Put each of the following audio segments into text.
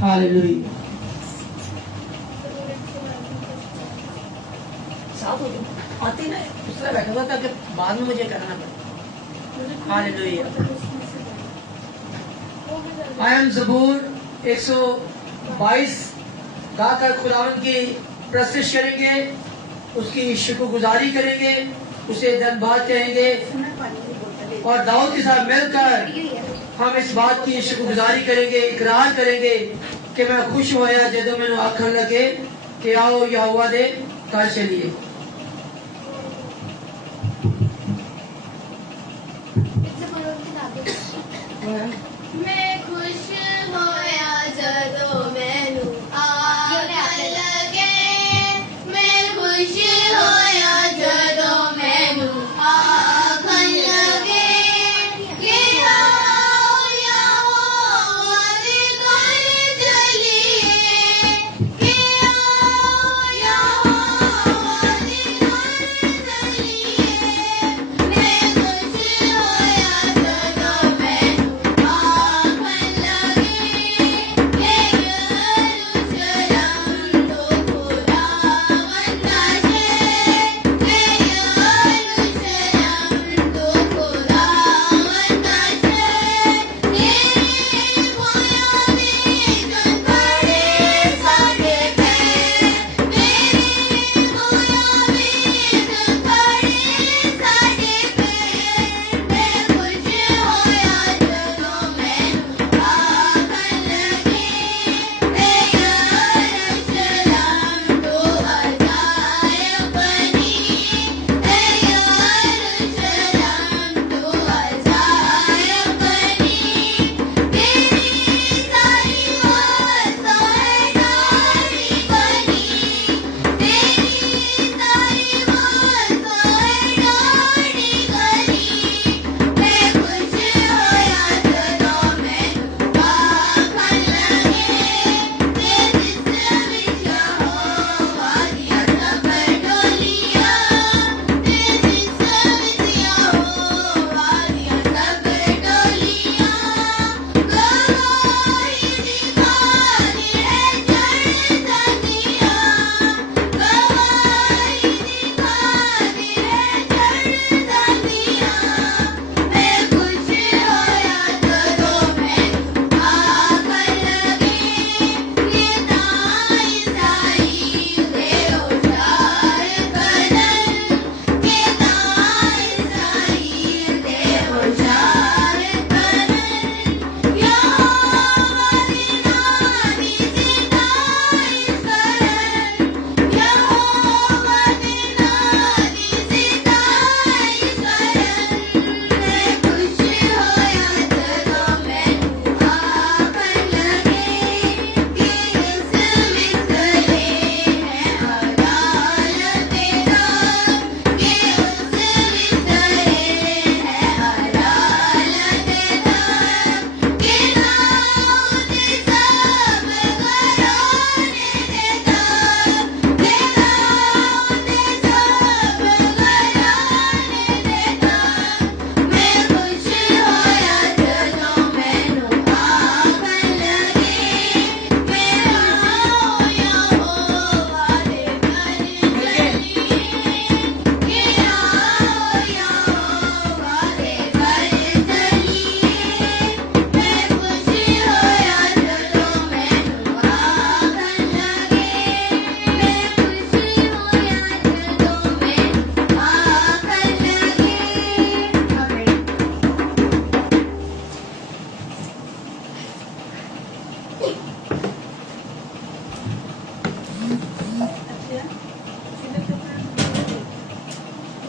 Hallelujah. صاف ہو گئی آتی نا اس طرح بیٹھا ہوا تھا کہ بعد میں مجھے کرنا پڑا. ہاللویہ. آیت زبور 122 گا کر خداوند کی پرستش کریں گے، اس کی شکر گزاری کریں گے، اسے دن بات کہیں گے، اور داؤد کے ساتھ مل کر ہم اس بات کی شکر گزاری کریں گے، اقرار کریں گے کہ میں خوش ہویا جدو میں نے آکھن لگے کہ آؤ یہوہ دے گھر چلیے. میں خوش ہویا جدو مینوں آکھن لگے، میں خوش ہویا جدو مینوں آکھن لگے کہ آؤ یہوہ دے گھر چلیے، کہ آؤ یہوہ دے گھر چلیے. میں خوش ہویا جدو مینوں آکھن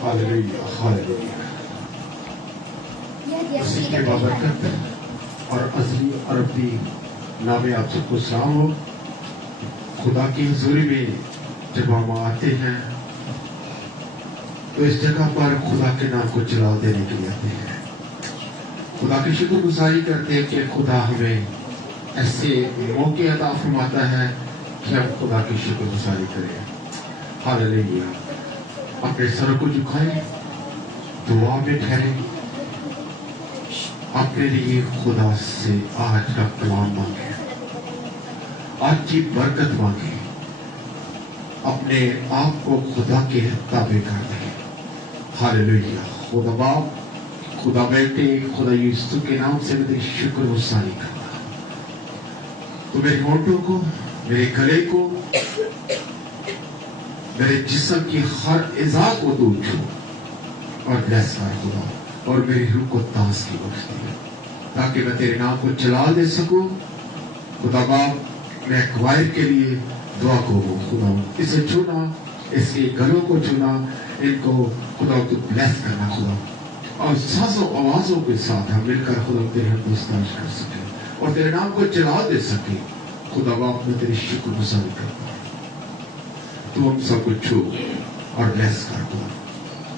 ہاللویہ ہاللویہ. اسی کے بابرکت اور ازلی عربی نام آپ سب کو سلام ہو. خدا کی حضوری میں جب ہم آتے ہیں تو اس جگہ پر خدا کے نام کو جلا دینے کے لیے آتے ہیں. خدا کی شکر گزاری کرتے ہیں کہ خدا ہمیں ایسے موقع عطا فرماتا ہے کہ ہم خدا کی شکر گزاری کریں. ہاللویہ. اپنے سر کو جھکائیں، دعا میں ٹھہریں अपने लिए खुदा से आज का कलाम मांगे, आज की बरकत मांगे, अपने आप को खुदा के ताबे कर दें। हालेलुया। खुदा बाप, खुदा बेटे, खुदा यीशु के नाम से मैं तेरी शुक्र गुजारी करता हूं। तो मेरे होंठों को, मेरे गले को, मेरे जिस्म की हर इज़ा को तू छू और ब्लेस कर खुदा, और मेरी रूह को ताज़गी बख्श दे, ताकि मैं तेरे नाम को जला दे सकूं। खुदा बाप, मैं क्वायर के लिए दुआ को हो खुदा, इसे चुना, इसके गलों को चुना, इनको खुदा तू ब्लेस करना खुदा, और सांसों आवाजों के साथ हम मिलकर खुदा तेरे हम दोस्ताज कर सके और तेरे नाम को जला दे सके। खुदा बाप, मैं तेरी शुक्र गुजारी करता हूं। तू हम सबको छू और ब्लेस कर खुदा।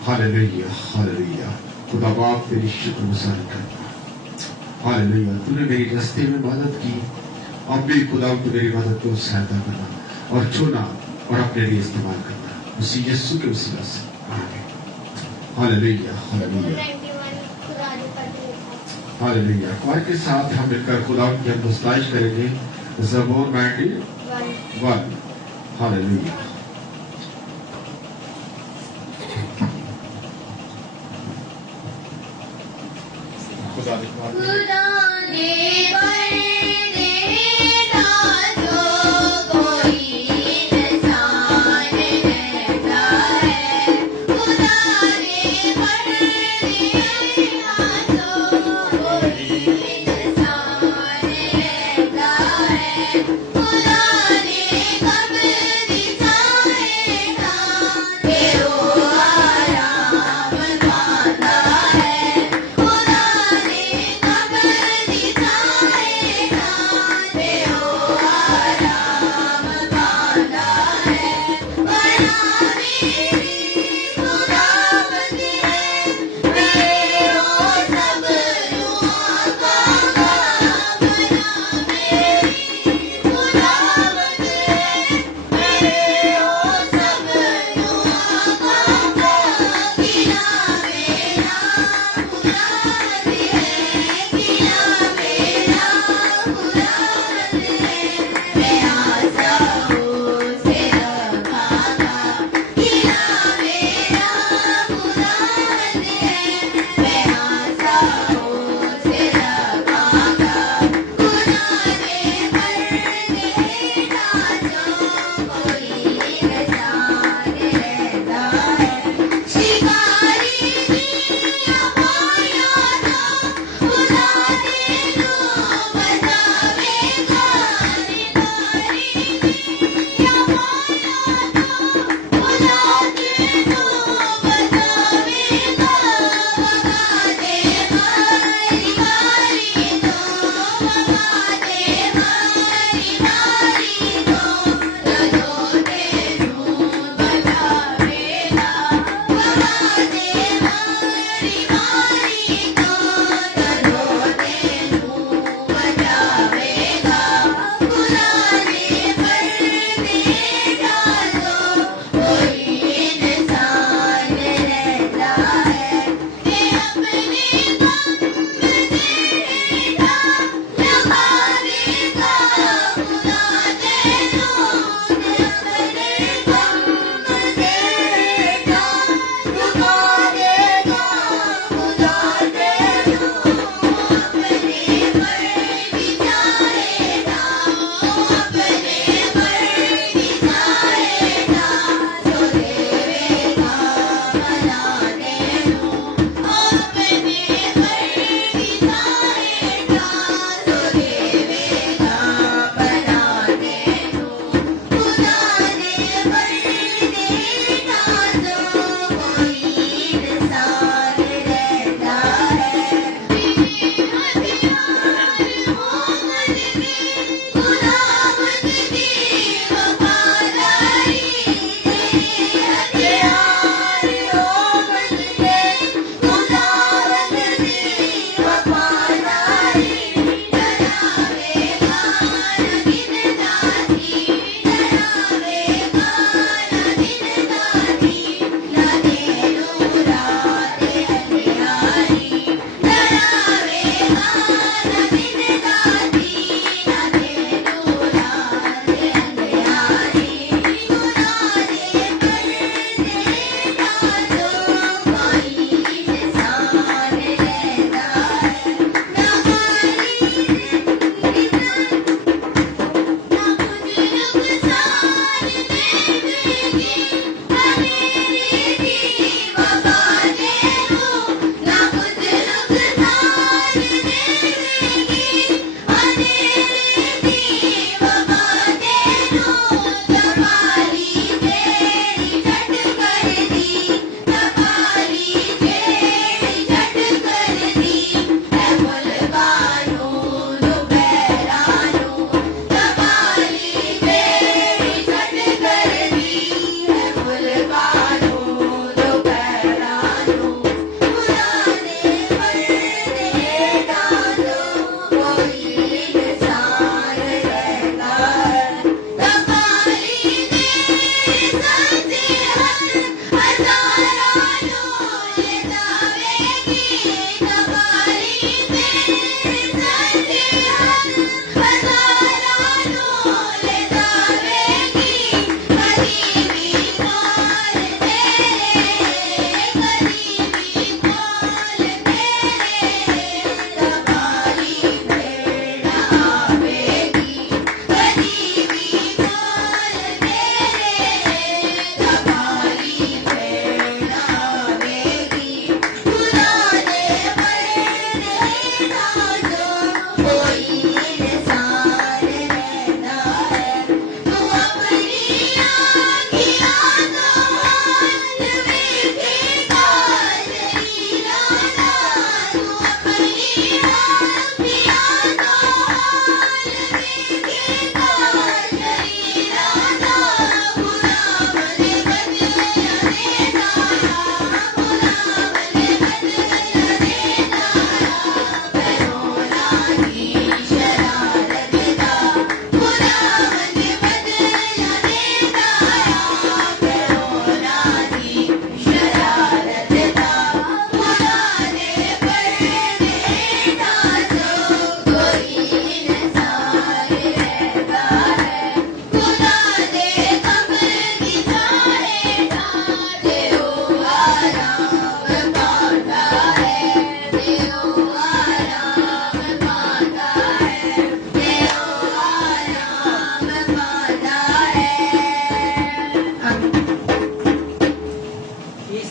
Hallelujah, hallelujah. खुदा बाप, तेरी शुक्र गुजारी करता हूं। हालेलुया। तूने मेरी रास्ते में मदद की, अब भी खुदा तू मेरी मदद को सहायता करना और छूना और अपने लिए इस्तेमाल करना, उसी यीशु के वसीला से। आमीन। Hallelujah, hallelujah, hallelujah. क्वायर के साथ हम मिलकर खुदा की हम मुस्ताइश करेंगे। ज़बूर 91। हालेलुया। खुदा ने खुदा ने परदेदा जो कोई इंसान रहता है, खुदा ने परदेदा जो कोई इंसान रहता है, खुदा ने कब बिछाएगा तेरो आराम पाता है, खुदा ने कब बिछाएगा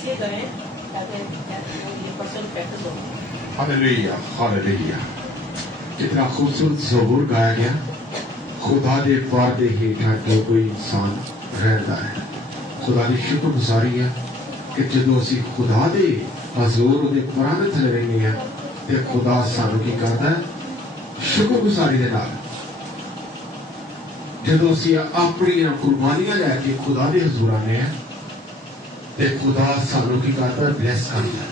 ऐसे करें ताकि ये पर्सन प्रैक्टिस हो। Hallelujah hallelujah. कितना खूबसूरत ज़बूर गाया गया। खुदा दे पर्दे हेठा जो कोई इंसान रहता है। खुदा की शुक्रगुजारी है कि ਜਦੋਂ ਅਸੀਂ खुदा दे हजूर ਉਹਦੇ ਪੁਰਾਣੇ ਥਲੇ ਰਹਿੰਦੇ ਹਾਂ ਤੇ खुदा ਸਾਨੂੰ ਕੀ ਕਰਦਾ ਹੈ ਸ਼ੁਕਰਗੁਜ਼ਾਰੀ ਦੇ ਨਾਲ ਜਦੋਂ ਅਸੀਂ ਆਪਣੀਆਂ ਕੁਰਬਾਨੀਆਂ ਲੈ ਕੇ खुदा ਦੇ ਹਜ਼ੂਰ ਆਉਂਦੇ ਹਾਂ ਤੇ खुदा ਸਾਨੂੰ ਕੀ ਕਰਦਾ ਹੈ ਬਲੈਸ ਕਰਦਾ ਹੈ।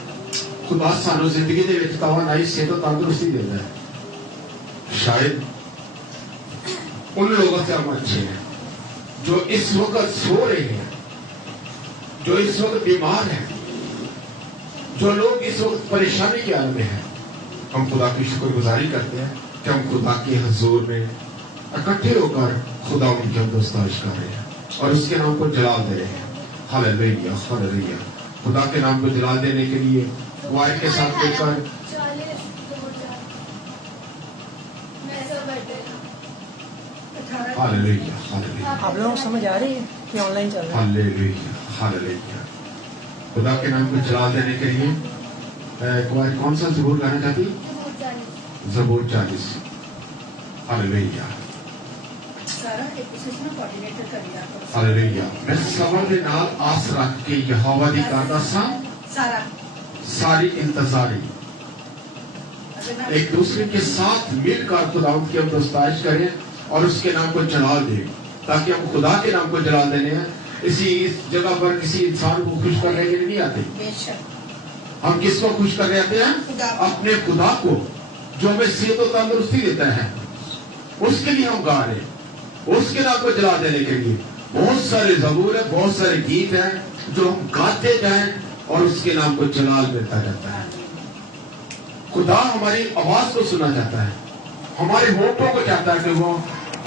खुदा ਸਾਨੂੰ ਜ਼ਿੰਦਗੀ ਦੇ ਵਿੱਚ ਤਵਾਨਾਈ ਸਿਹਤ ਤੰਦਰੁਸਤੀ ਦਿੰਦਾ ਹੈ। शायद उन लोगों से हम अच्छे हैं जो इस वक्त सो रहे हैं, जो इस वक्त बीमार हैं, जो लोग इस वक्त परेशानी के हाल में हैं। हम खुदा की शुक्रगुजारी करते हैं कि हम खुदा के हजूर में इकट्ठे होकर खुदा उनकी हम दोस्ताइश कर रहे हैं और उसके नाम को जलाल दे रहे हैं। Hallelujah hallelujah. खुदा के नाम को जलाल देने के लिए वायर के साथ लेकर हालेलुया हालेलुया आप लोगों को समझ आ रही है कि ऑनलाइन चल रहा है? Hallelujah hallelujah. खुदा के नाम को जलाल देने के लिए कौन सा ज़बूर गाना चाहती? ज़बूर 40। Hallelujah hallelujah. मैं सबर के नाल आस रख के यहोवा दी करदा सां सारी इंतजारी। एक दूसरे के साथ मिलकर खुदावंद की हम दोस्ताइश करें और उसके नाम को जलाल दें ताकि हम खुदा के नाम को जलाल देने हैं। इस जगह पर किसी इंसान को खुश करने के लिए नहीं आते। हम किसको खुश कर रहे आते हैं? अपने खुदा को जो हमें सेहत और तंदुरुस्ती देता है उसके लिए हम गा रहे हैं। उसके नाम को जला देने के लिए बहुत सारे ज़बूर है, बहुत सारे गीत हैं जो हम गाते जाएं और उसके नाम को जलाल मिलता जाता है। खुदा हमारी आवाज को सुना जाता है, हमारे होठों को चाहता है कि वो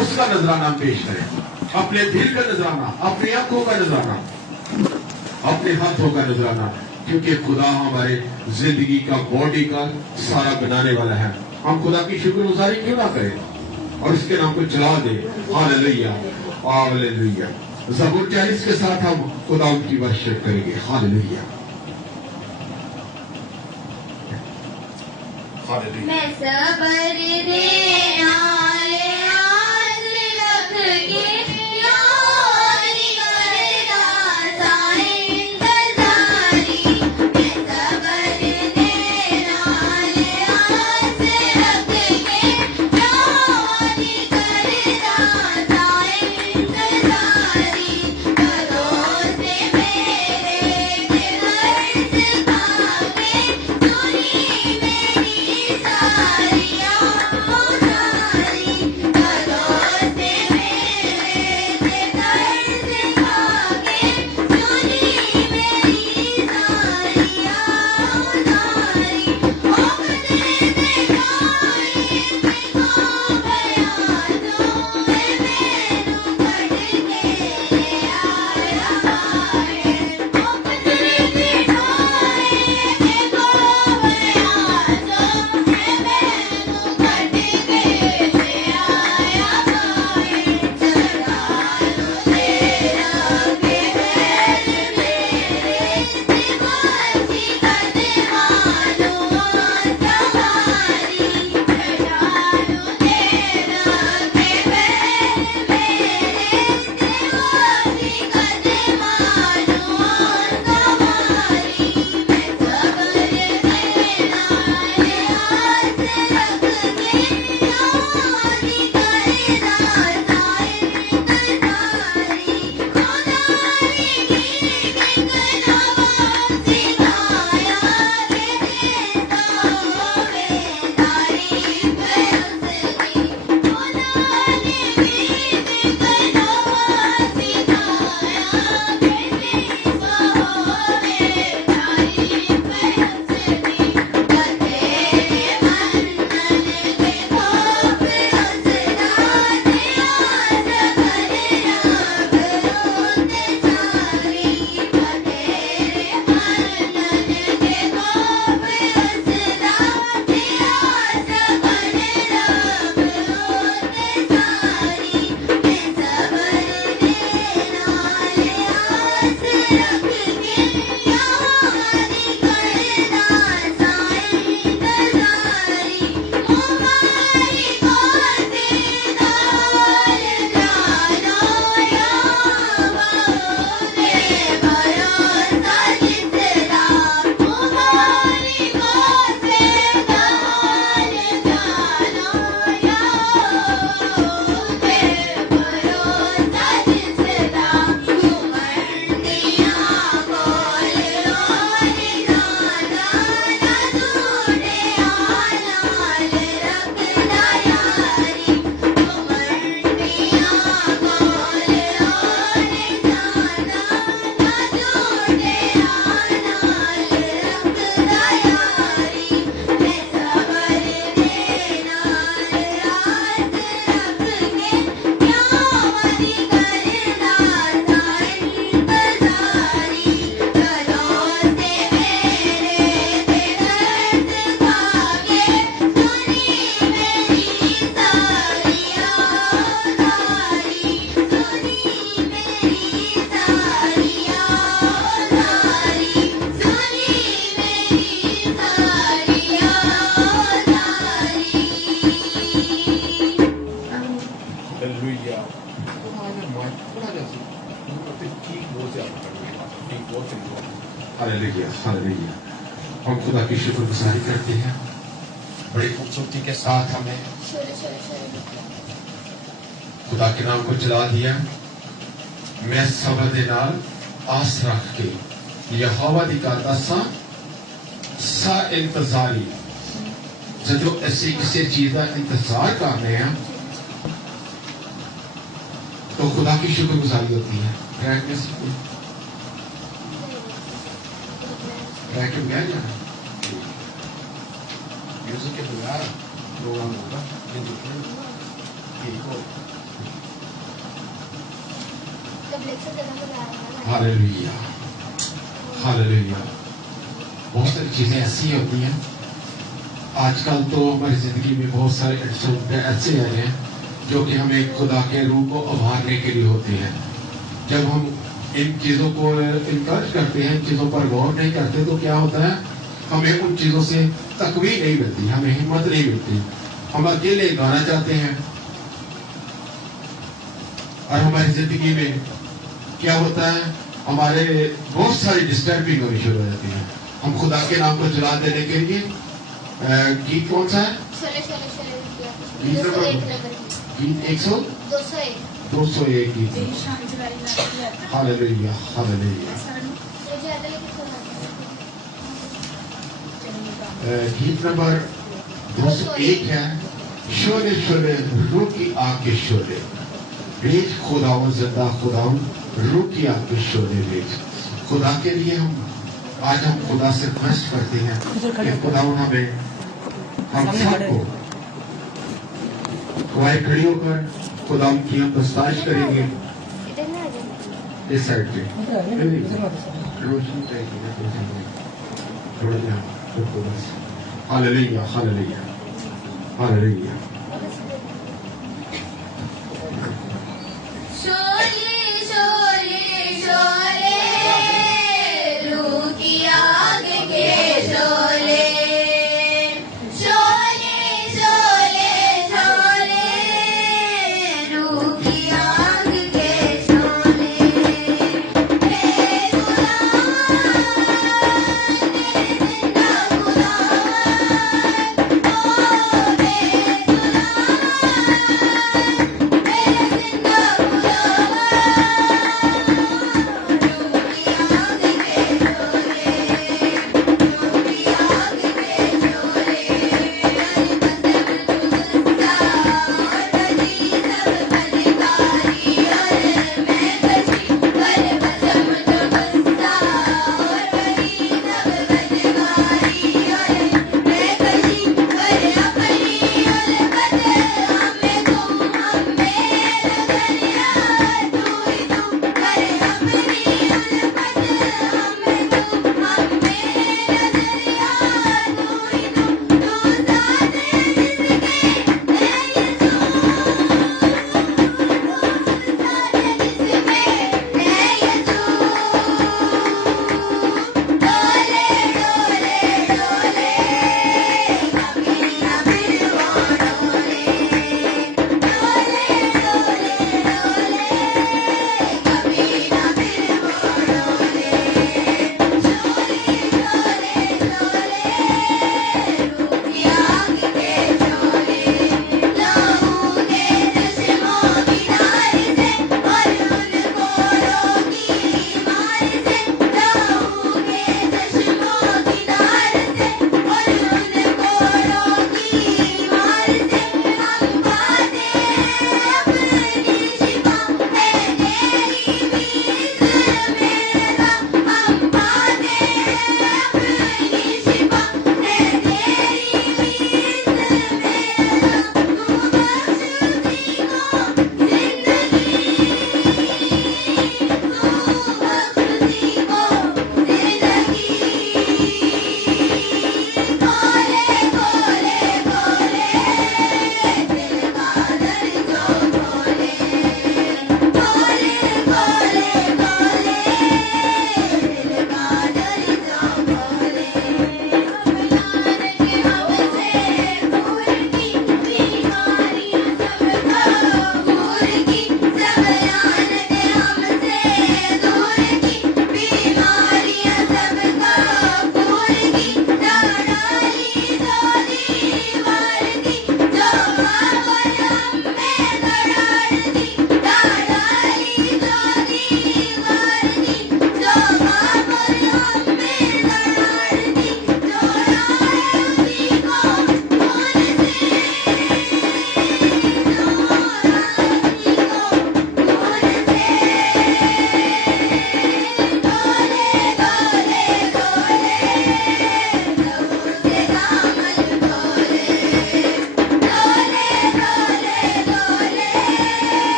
उसका नजराना पेश करें, अपने दिल का नजराना, अपनी आंखों का नजराना, अपने हाथों का नजराना, क्योंकि खुदा हमारे जिंदगी का बॉडी का सारा बनाने वाला है। हम खुदा की शुक्रगुजारी क्यों ना करें और उसके नाम को जला दे। Hallelujah hallelujah. ज़बूर 40 के साथ हम खुदा उनकी वर्शिप करेंगे। Hallelujah hallelujah. मैं सबर दे आए आस रख के याद करदा साए इंतजारी। मैं सबर दे आए आस रख के याद करदा साए इंतजारी। कदों से मेरे दिल हर्ष पाके सुनी मेरी सारियां पुकारियां। Hallelujah hallelujah. हम खुदा की शुक्रगुजारी करते हैं, बड़ी खूबसूरती के साथ हमें खुदा के नाम को चला दिया। मैं सबर दे नाल आस रख के यहोवा दी करदा सा इंतजारी। जदों ਅਸੀਂ ਕਿਸੇ चीज का इंतजार करने हैं तो खुदा की शुक्रगुजारी होती है। ट्रैक में ट्रैक में गया जाना म्यूजिक के बगैर प्रोग्राम होगा हालेलुया हालेलुया। बहुत सारी चीजें ऐसी होती हैं आजकल तो हमारी जिंदगी में बहुत सारे इंस्ट्रूमेंट ऐसे आए हैं जो कि हमें खुदा के रूह को उभारने के लिए होते हैं। जब हम इन चीजों को इनकरेज करते हैं, इन चीजों पर गौर नहीं करते तो क्या होता है, हमें उन चीजों से तकवीर नहीं मिलती, हमें हिम्मत नहीं मिलती। हम अकेले गाना चाहते हैं और हमारी जिंदगी में क्या होता है, हमारे बहुत सारी डिस्टर्बिंग होनी शुरू हो जाती है। हम खुदा के नाम को जला देने के लिए गीत कौन सा है? गीत 201 गीत। Hallelujah hallelujah. गीत नंबर 201 है, शोले शोले रूह की आग के शोले भेज खुदावन जिंदा खुदावन रूह की आग के शोले भेज। खुदा के लिए आज हम खुदा से रिक्वेस्ट करते हैं कि खुदावन हमें हम सबको खुदाई खड़ी होकर खुदावन की हम बस्ताश करेंगे। इस साइड पे रोशनी चाहिए थोड़ा यहाँ बस। Hallelujah hallelujah hallelujah. Sholay Sholay Sholay रूह की आग के शोले, शोले शोले शोले रूह की आग के शोले। हे खुदा जिंदा खुदा, ओ हे खुदा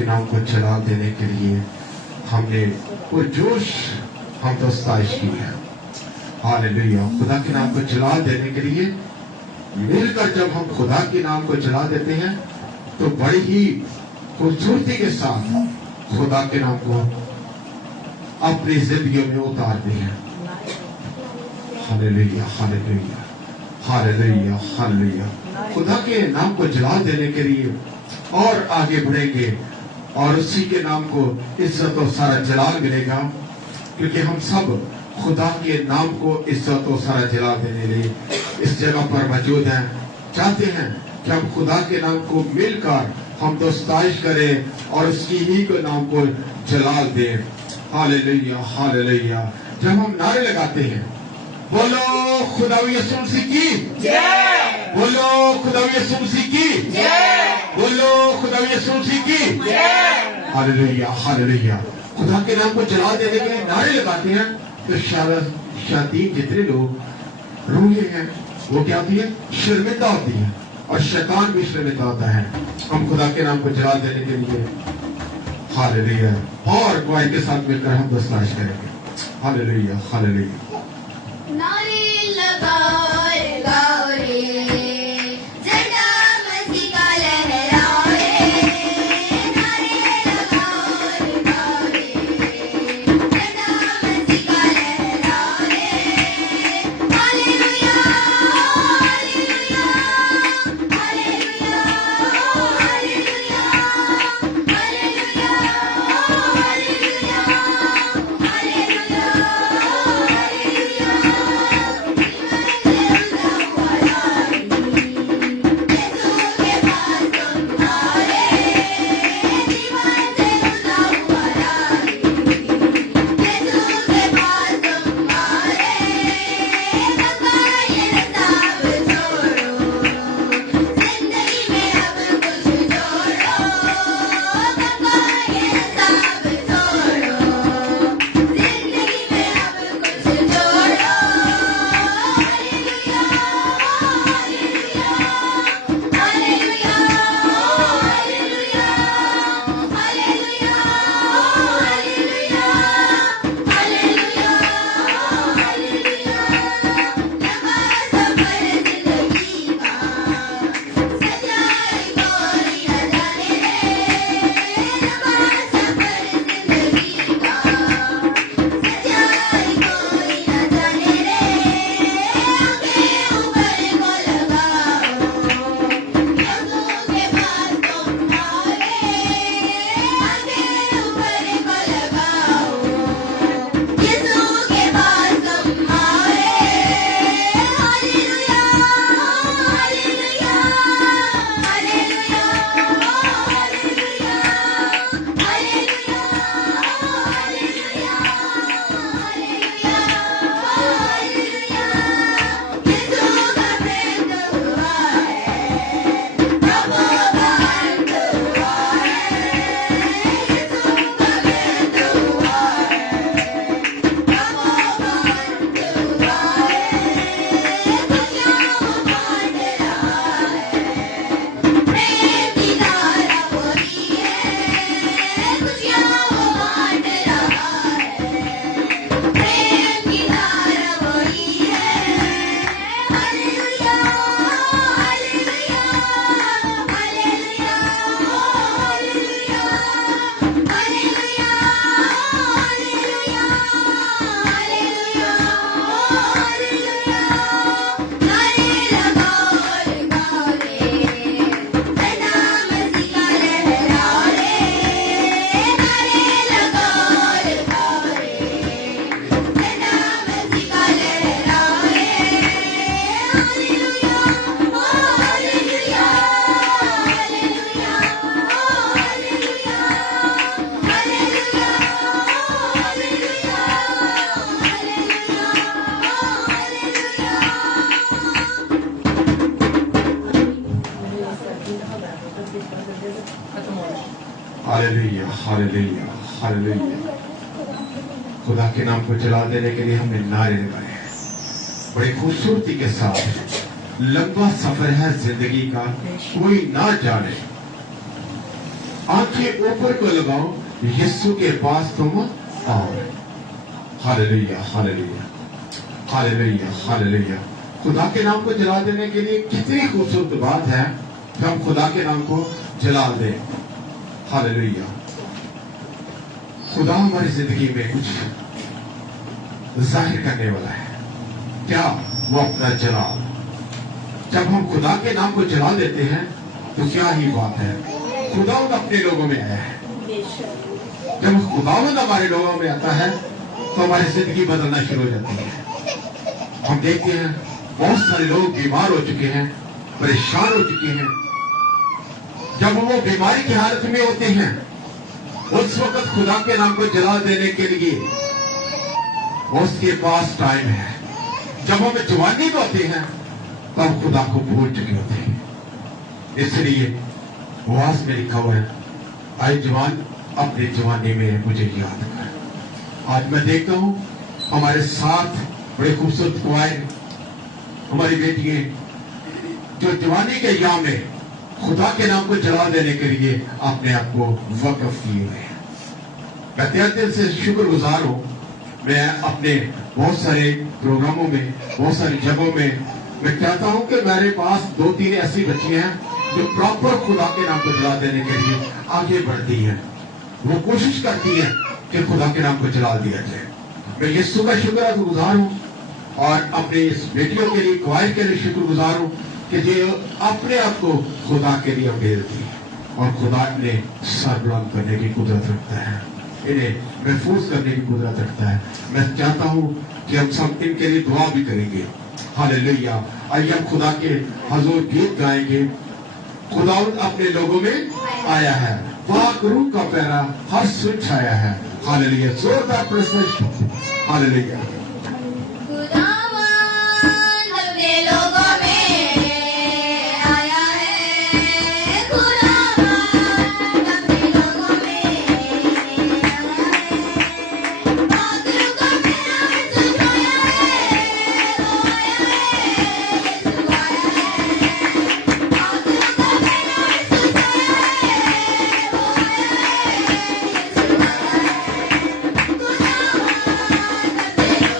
के नाम को जलाल देने के लिए हमने वो जोश हम तो स्तुति की है। हालेलुया। खुदा के नाम को जलाल देने के लिए मिलकर जब हम खुदा के नाम को जला देते हैं तो बड़ी ही खूबसूरती के साथ खुदा के नाम को अपनी जिंदगी में उतारते हैं। Hallelujah, hallelujah, hallelujah, hallelujah. खुदा के नाम को जला देने के लिए और आगे बढ़ेंगे और उसी के नाम को इज्जत और सारा जलाल मिलेगा, क्योंकि हम सब खुदा के नाम को इज्जत और सारा जलाल देने लिए इस जगह पर मौजूद हैं। चाहते हैं कि हम खुदा के नाम को मिलकर हम तो स्तुति करें और उसकी ही को नाम को जलाल दें। Hallelujah, hallelujah. जब हम नारे लगाते हैं, बोलो खुदा यीशु मसीह की जय, बोलो खुदा यीशु मसीह की जय, बोलो खुदा यीशु मसीह की जय। Hallelujah, hallelujah. खुदा के नाम को जला देने के लिए नारे लगाते हैं तो शैतान जितने लोग रूहे हैं वो क्या होती है, शर्मिंदा होती है और शैतान भी शर्मिंदा होता है। हम खुदा के नाम को जला देने के लिए हालेलुया और गवाही के साथ मिलकर हम स्तुति करेंगे। Hallelujah, hallelujah. नारे लगाओ रे गाओ रे, झंडा मसीह का लहराओ रे। नारे लगाओ रे गाओ रे, झंडा मसीह का लहराओ रे। Hallelujah, hallelujah, hallelujah, hallelujah, hallelujah, hallelujah, hallelujah, hallelujah, hallelujah, hallelujah. खुदा के नाम को जला देने के लिए हमने नारे लगाए हैं बड़ी खूबसूरती के साथ। लंबा सफर है जिंदगी का, कोई ना जाने आंखें ऊपर को लगाओ, यीशु के पास तुम आओ। Hallelujah, hallelujah, hallelujah, hallelujah. खुदा के नाम को जला देने के लिए कितनी खूबसूरत बात है कि हम खुदा के नाम को जला दें। हालेलुया। खुदा हमारी जिंदगी में कुछ जाहिर करने वाला है। क्या? वो अपना जलाल। जब हम खुदा के नाम को जला देते हैं तो क्या ही बात है। खुदावंद अपने लोगों में आया है। जब खुदावंद हमारे लोगों में आता है तो हमारी जिंदगी बदलना शुरू हो जाती है। हम देखते हैं बहुत सारे लोग बीमार हो चुके हैं, परेशान हो चुके हैं। जब वो बीमारी की हालत में होते हैं उस वक्त खुदा के नाम को जला देने के लिए उसके पास टाइम है। जब हम जवानी में होते हैं तब खुदा को भूल चुके होते हैं। इसलिए वास में लिखा हुआ है, आए जवान अपनी जवानी में मुझे याद कर। आज मैं देखता हूं हमारे साथ बड़े खूबसूरत क्वायर, हमारी बेटियां जो जवानी के याम में खुदा के नाम को जला देने के लिए अपने आप को वक्फ किए हुए हैं। मैं तहे दिल से शुक्रगुजार हूं। मैं अपने बहुत सारे प्रोग्रामों में, बहुत सारी जगहों में मैं चाहता हूं कि मेरे पास 2-3 ऐसी बच्चियां हैं जो प्रॉपर खुदा के नाम को जला देने के लिए आगे बढ़ती हैं। वो कोशिश करती है कि खुदा के नाम को जला दिया जाए। मैं यीशु का शुक्रगुजार हूं और अपने इस बेटियों के लिए, क्वायर के लिए शुक्रगुजार हूं कि जो अपने आप को खुदा के लिए उड़ेलती है और खुदा इन्हें सरबुलंद करने की कुदरत रखता है, इन्हें महफूज करने की कुदरत रखता है। मैं चाहता हूं कि हम सब इनके लिए दुआ भी करेंगे। हालेलुया। आइए हम खुदा के हजूर गीत गाएंगे। खुदावंद अपने लोगों में आया है, पाक रूह का प्यारा हर सुन छाया है। हालेलुया। जोरदार प्रशंसा। हालेलुया। खुदावंद अपने लोगों में आया है, खुदावंद अपने लोगों में आया है, पाक रूह का प्यारा हर सुन छाया है, वो आया है, यीशु आया है, पाक रूह का प्यारा हर सुन छाया है, वो आया है, यीशु आया है, खुदावंद अपने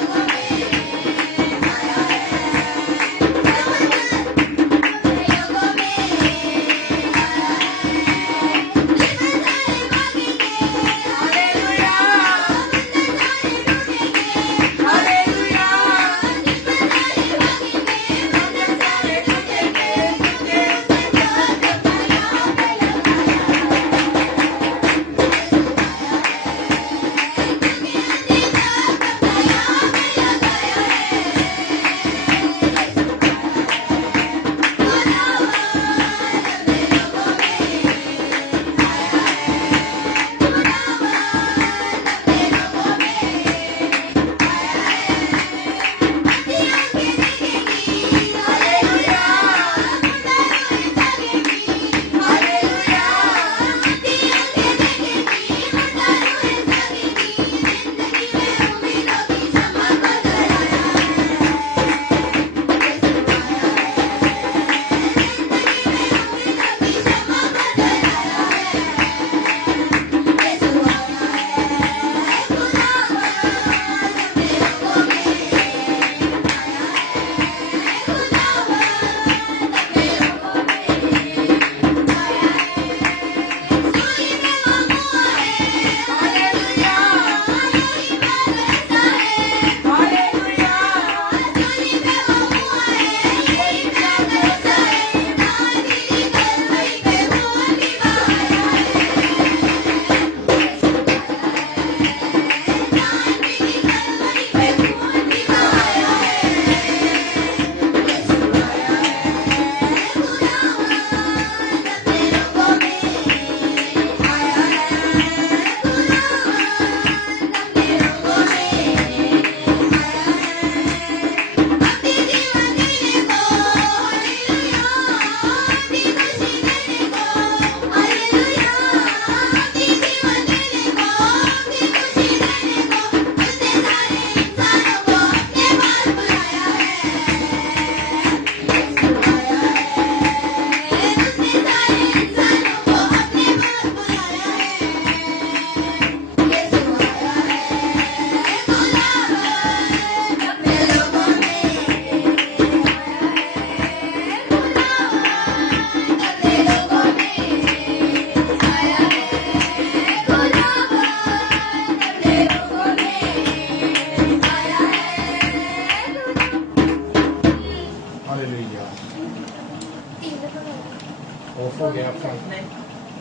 नहीं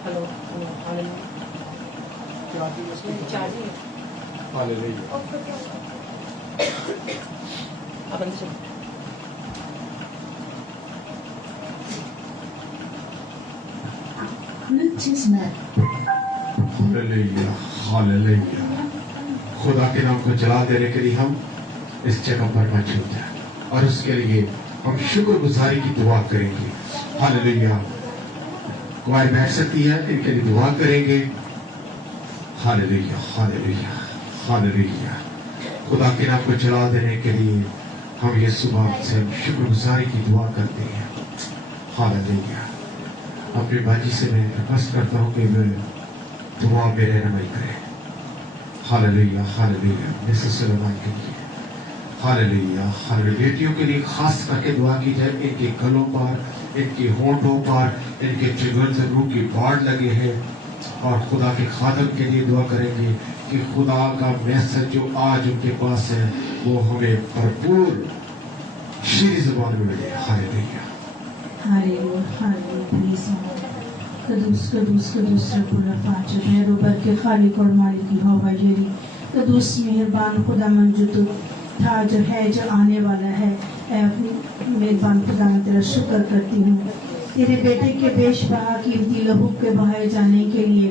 हेलो चार्जिंग आप अंदर चलो हालेलुया, हालेलुया। खुदा के नाम को जला देने के लिए हम इस जगह पर मौजूद हैं और उसके लिए हम शुक्रगुजारी की दुआ करेंगे। हालेलुया। कुमारी बैठ सकती है, इनके लिए दुआ करेंगे। Hallelujah, hallelujah, hallelujah. खुदा के नाम को जला देने के लिए हम ये सुबह से शुक्रगुजारी की दुआ करते हैं। हालेलुया। अपने बाजी से मैं रिक्वेस्ट करता हूँ कि वे दुआ में रहनुमाई करें। Hallelujah, hallelujah. मिसेस सुलेमान के लिए हालेलुया, हालेलुया। बेटियों के लिए खास करके दुआ की जाए, इनके गलों पर, इनके होंठों पर, इनके जिगर से रूह की बाढ़ लगे हैं और खुदा के खादम के लिए दुआ करेंगे कि खुदा का मैसेज जो आज उनके पास है वो हमें भरपूर शीरी ज़बान में मिले। Hallelujah, hallelujah, hallelujah. प्लीज कदूस कदूस कदूस रब्बुल अफ़ाक जो पैरोबर के खालिक और मालिक यहोवा यरी कदूस मेहरबान खुदा मन जो तो था, जो है, जो आने वाला है। अपनी मेहरबान खुदा मैं तेरा शुक्र करती हूँ तेरे बेटे के बेशबहा कीमती लहू के बहाए जाने के लिए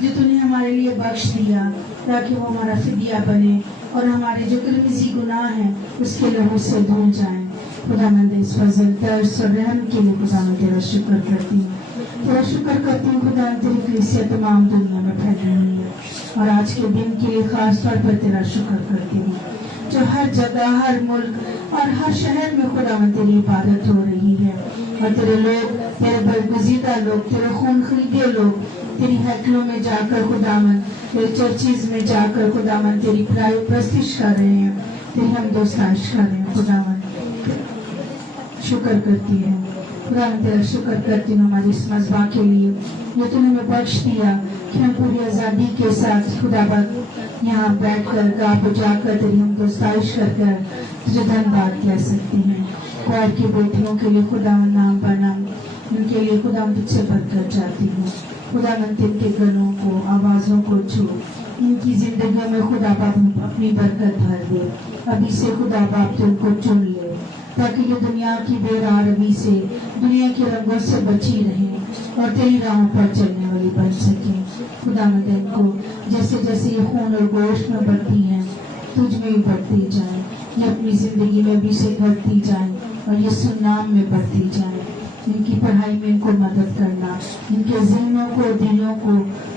जो तूने हमारे लिए बख्श दिया ताकि वो हमारा फिदिया बने और हमारे जो कलमजी गुनाह हैं उसके लहू से धुल जाएं। खुदा मंद इस फजल तरस और रहम के लिए खुदा मैं तेरा शुक्र करती हूँ, तेरा शुक्र करती हूँ खुदा। तेरी कलीसिया तमाम दुनिया में फैली हुई है और आज के दिन के लिए खास तौर पर तेरा शुक्र करती हूँ जो हर जगह, हर मुल्क और हर शहर में खुदा में तेरी इबादत हो रही है और तेरे लोग, तेरे बरगुज़ीदा लोग, तेरे खून खरीदे लोग तेरी हैकलों में जाकर खुदावन, तेरे चर्चिज में जाकर खुदावन तेरी प्रस्तिश कर रहे हैं, तेरी हम दोस्ताइश कर रहे हैं। खुदावन शुक्र करती है खुदा, मैं तेरा शुक्र करती हूँ हमारी इस मज़बा के लिए जो तूने हमें बख्श दिया कि हम पूरी आज़ादी के साथ खुदाबंद यहाँ बैठकर गा बजाकर तेरी हम दोस्ताइश कर कर तुझे धन्यवाद कह सकते हैं। क्वार की बेटियों के लिए खुदा नाम बनाम उनके लिए खुदा तुझसे बरकत चाहती हूँ। खुदा इनके गलों को, आवाज़ों को छू, इनकी जिंदगियों में खुदा बाप अपनी बरकत भर दे। अभी से खुदा बाप तू उनको चुन ले ताकि ये दुनिया की बेरारवी से, दुनिया के रंगों से बची रहे और तेरी राहों पर चलने वाली बन सके। खुदा मदन को जैसे जैसे ये खून और गोश्त में बढ़ती हैं तुझ में भी बढ़ती जाए, ये अपनी जिंदगी में भी से बढ़ती जाए और ये सुनाम में बढ़ती जाए। इनकी पढ़ाई में इनको मदद करना, इनके ज़हनों को, दिलों को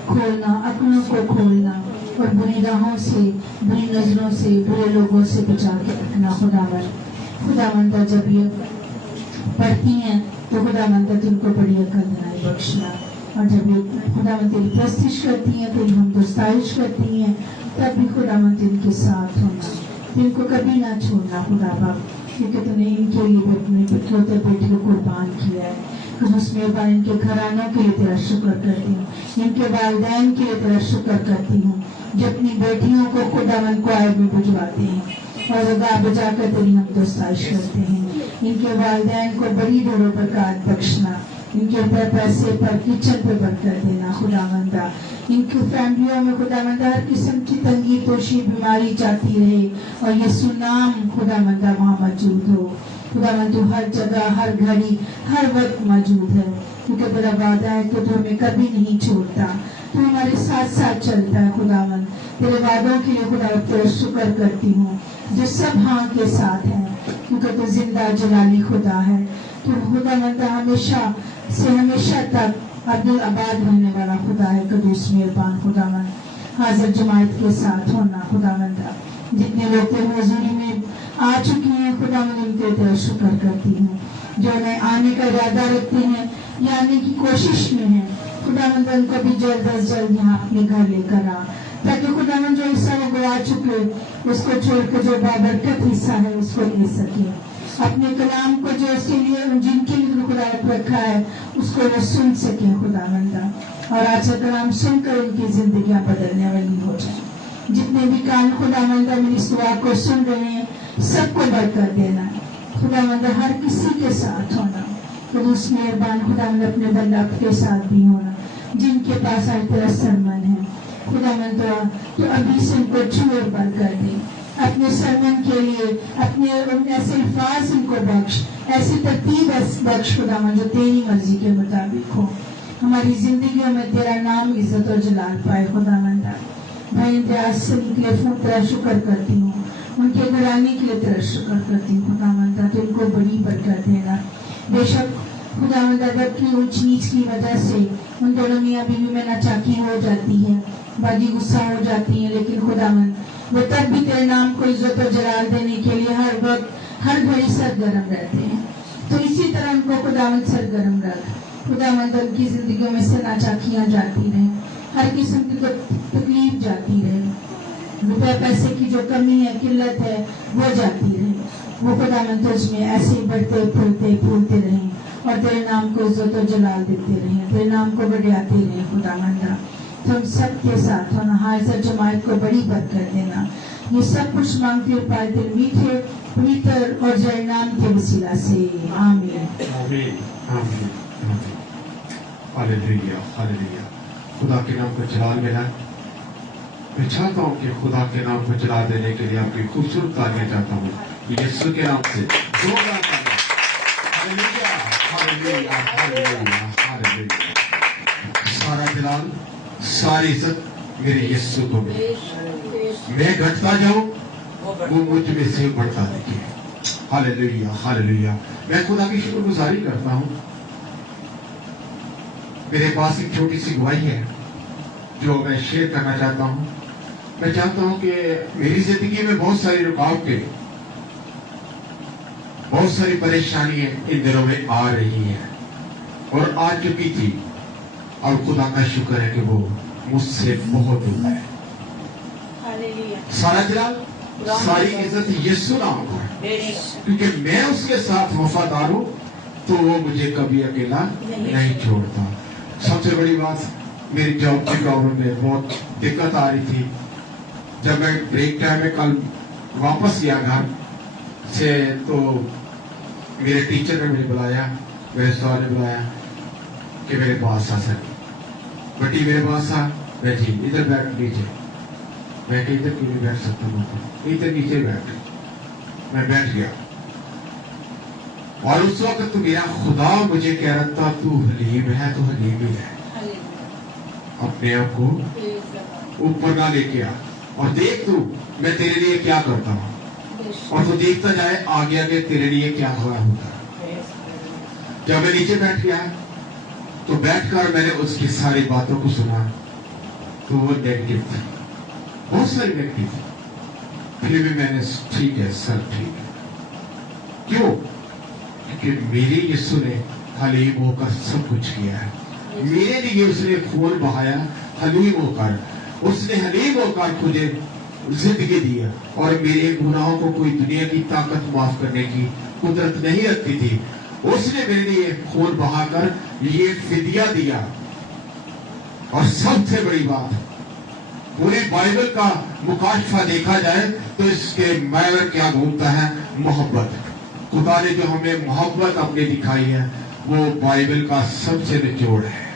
खोलना, अक्लों को खोलना और बुरी राहों से, बुरी नजरों से, बुरे लोगों से बचा के रखना। खुदावंदा जब ये पढ़ती हैं तो खुदावंदा तुमको बड़ी अकल दिलाई बख्शना और जब ये खुदावंद तेरी प्रस्तिश करती हैं, तेरी हम दोस्ताइश करती हैं, तब भी खुदावंद इनके साथ होना, इनको कभी ना छोड़ना खुदा बाप, क्योंकि तूने इनके लिए अपने इकलौते बेटे को कुर्बान किया है। उसमें इनके घरानों के लिए तेरा शुक्र करती हूँ, इनके वालिदैन के लिए तेरा शुक्र करती हूँ जो अपनी बेटियों को खुदावंद को आग में भिजवाते हैं और गा बजा कर तेरी हम दोस्ताइश करते हैं। इनके वालिदैन को बड़ी ढेरों बरकत बख्शना, इनके ऊपर पैसे पर, किचन पर बरकत देना खुदावंदा। इनकी फैमिलियों में खुदावंदा हर किस्म की तंगी तोशी बीमारी जाती रहे और ये सुनाम खुदावंदा वहाँ मौजूद हो। खुदावंद तू हर जगह, हर घड़ी, हर वक्त मौजूद है, क्योंकि तेरा वादा है कि तू हमें कभी नहीं छोड़ता, तू हमारे साथ साथ चलता है। खुदावंद तेरे वादों के लिए खुदावंद तेरा शुक्र करती हूँ जो सब हाँ के साथ है, क्योंकि तू जिंदा जलाली खुदा है। तू खुदावंद हमेशा से हमेशा तक अब्दुल आबाद रहने वाला खुदा है। कदूस मेहरबान खुदावंद हाजिर जमात के साथ होना खुदावंद, जितने लोग तेरे हुजूरी में आ चुके हैं खुदावंद उनके तेरा शुक्र करती हूँ, जो उन्हें आने का इरादा रखते हैं या आने की कोशिश में है खुदावंद उनको भी जल्द अज जल्द यहाँ अपने घर लेकर आ, ताकि खुदावंद जो हिस्सा वो गवा चुके उसको छोड़कर जो बाबरकत हिस्सा है उसको ले सके। अपने कलाम को जो उसके लिए जिनके लिए खुदावंद रखा है उसको वो सुन सके खुदावंदा, और आज का कलाम सुनकर उनकी जिंदगियां बदलने वाली हो जाए। जितने भी कान खुदावंदा मेरी इस दुआ को सुन रहे हैं सबको बरकत देना खुदावंदा, हर किसी के साथ होना खुदूस मेहरबान खुदावंद अपने बंदा के साथ भी होना, जिनके पास आज तेरा सरमन है खुदावंद तो अभी से इनको छू और बर कर दे, अपने सरमन के लिए अपने ऐसे अल्फाज इनको बख्श, ऐसी तरतीब बख्श खुदावंद जो तेरी मर्जी के मुताबिक हो, हमारी जिंदगियों में तेरा नाम इज्जत और जलाल पाए खुदावंद। भाई इम्तियाज से निकले फोन तेरा शुक्र करती हूँ, उनके घराने के लिए तेरा शुक्र करती हूँ खुदावंद, तो इनको बड़ी बरकत देना। बेशक खुदावंद अदब की ऊंच नीच की वजह से उन दोनों मियाँ बीवी में नाचाकी हो जाती है, बागी गुस्सा हो जाती है, लेकिन खुदावंद वो तब भी तेरे नाम को इज्जत और जलाल देने के लिए हर वक्त हर घड़ी सरगर्म रहते हैं। तो इसी तरह उनको खुदावंद सरगर्म रख, खुदावंद उनकी जिंदगियों में से नाचाकियां जाती रहे, हर किस्म की तकलीफ जाती रहे, रुपए पैसे की जो कमी है किल्लत है वो जाती रहे, वो खुदावंद तुझ में ऐसे ही बढ़ते फूलते रहें और तेरे नाम को इज्जत और जलाल देते रहें, तेरे नाम को बढ़ाते रहें खुदावंद। तुम सबके साथ होना, हाजिर जमात को बड़ी बरकत देना। ये सब कुछ मांगते हुए पाए तेरे मीठे पवित्र और जय नाम के वसीला से आमीन। आमीन आमीन आमीन। Hallelujah hallelujah. खुदा के नाम को जलाल मिला। मैं चाहता हूँ कि खुदा के नाम को जला देने के लिए आपकी खूबसूरत तालियां चाहता हूँ यीशु के नाम से जोरदार तालियां। Hallelujah hallelujah hallelujah hallelujah. सारा जलाल सारी इज्जत मेरे यीशु को मिले। मैं घटता जाऊं वो मुझ में से बढ़ता दिखे। Hallelujah hallelujah. मैं खुदा की शुक्रगुजारी करता हूँ। मेरे पास एक छोटी सी गवाही है जो मैं शेयर करना चाहता हूँ। मैं चाहता हूँ कि मेरी जिंदगी में बहुत सारी रुकावटें, बहुत सारी परेशानियां इन दिनों में आ रही हैं और आ चुकी थी, और खुदा का शुक्र है कि वो मुझसे बहुत दूर है। सारा जलाल सारी इज्जत यीशु नाम को है, क्योंकि मैं उसके साथ वफादार हूँ तो वो मुझे कभी अकेला नहीं छोड़ता। सबसे बड़ी बात, मेरी जॉब की प्रॉब्लम में बहुत दिक्कत आ रही थी। जब मैं ब्रेक टाइम में कल वापस गया घर से तो मेरे टीचर ने मुझे बुलाया, मेरे सर ने बुलाया कि मेरे पास आ सर बेटी मेरे पास आ, बैठी इधर बैठ नीचे। मैं इधर क्यों नहीं बैठ सकता, इधर नीचे बैठ। मैं बैठ गया और उस वक्त मेरा खुदा मुझे कह रहा था तू हलीम है तो हलीम ही है, अपने आप को ऊपर ना लेके आ और देख तू मैं तेरे लिए क्या करता हूँ, और तू देखता जाए आगे आगे तेरे लिए क्या हुआ होगा। जब मैं नीचे बैठ गया तो बैठकर मैंने उसकी सारी बातों को सुना तो वो नेगेटिव थी, बहुत सारी नेगेटिव थी। फिर भी मैंने ठीक है सर ठीक है। क्यों? क्योंकि मेरे यीशु ने हलीम होकर सब कुछ किया है। मेरे लिए उसने खून बहाया हलीम होकर, उसने हलीम होकर मुझे जिंदगी दी है, और मेरे गुनाहों को कोई दुनिया की ताकत माफ करने की कुदरत नहीं रखती थी। उसने मेरे लिए खून बहाकर ये फिदिया दिया। और सबसे बड़ी बात, पूरी बाइबल का मुकाशफा देखा जाए तो इसके महवर क्या घूमता है, मोहब्बत। खुदा ने जो हमें मोहब्बत अपनी दिखाई है वो बाइबल का सबसे निचोड़ है।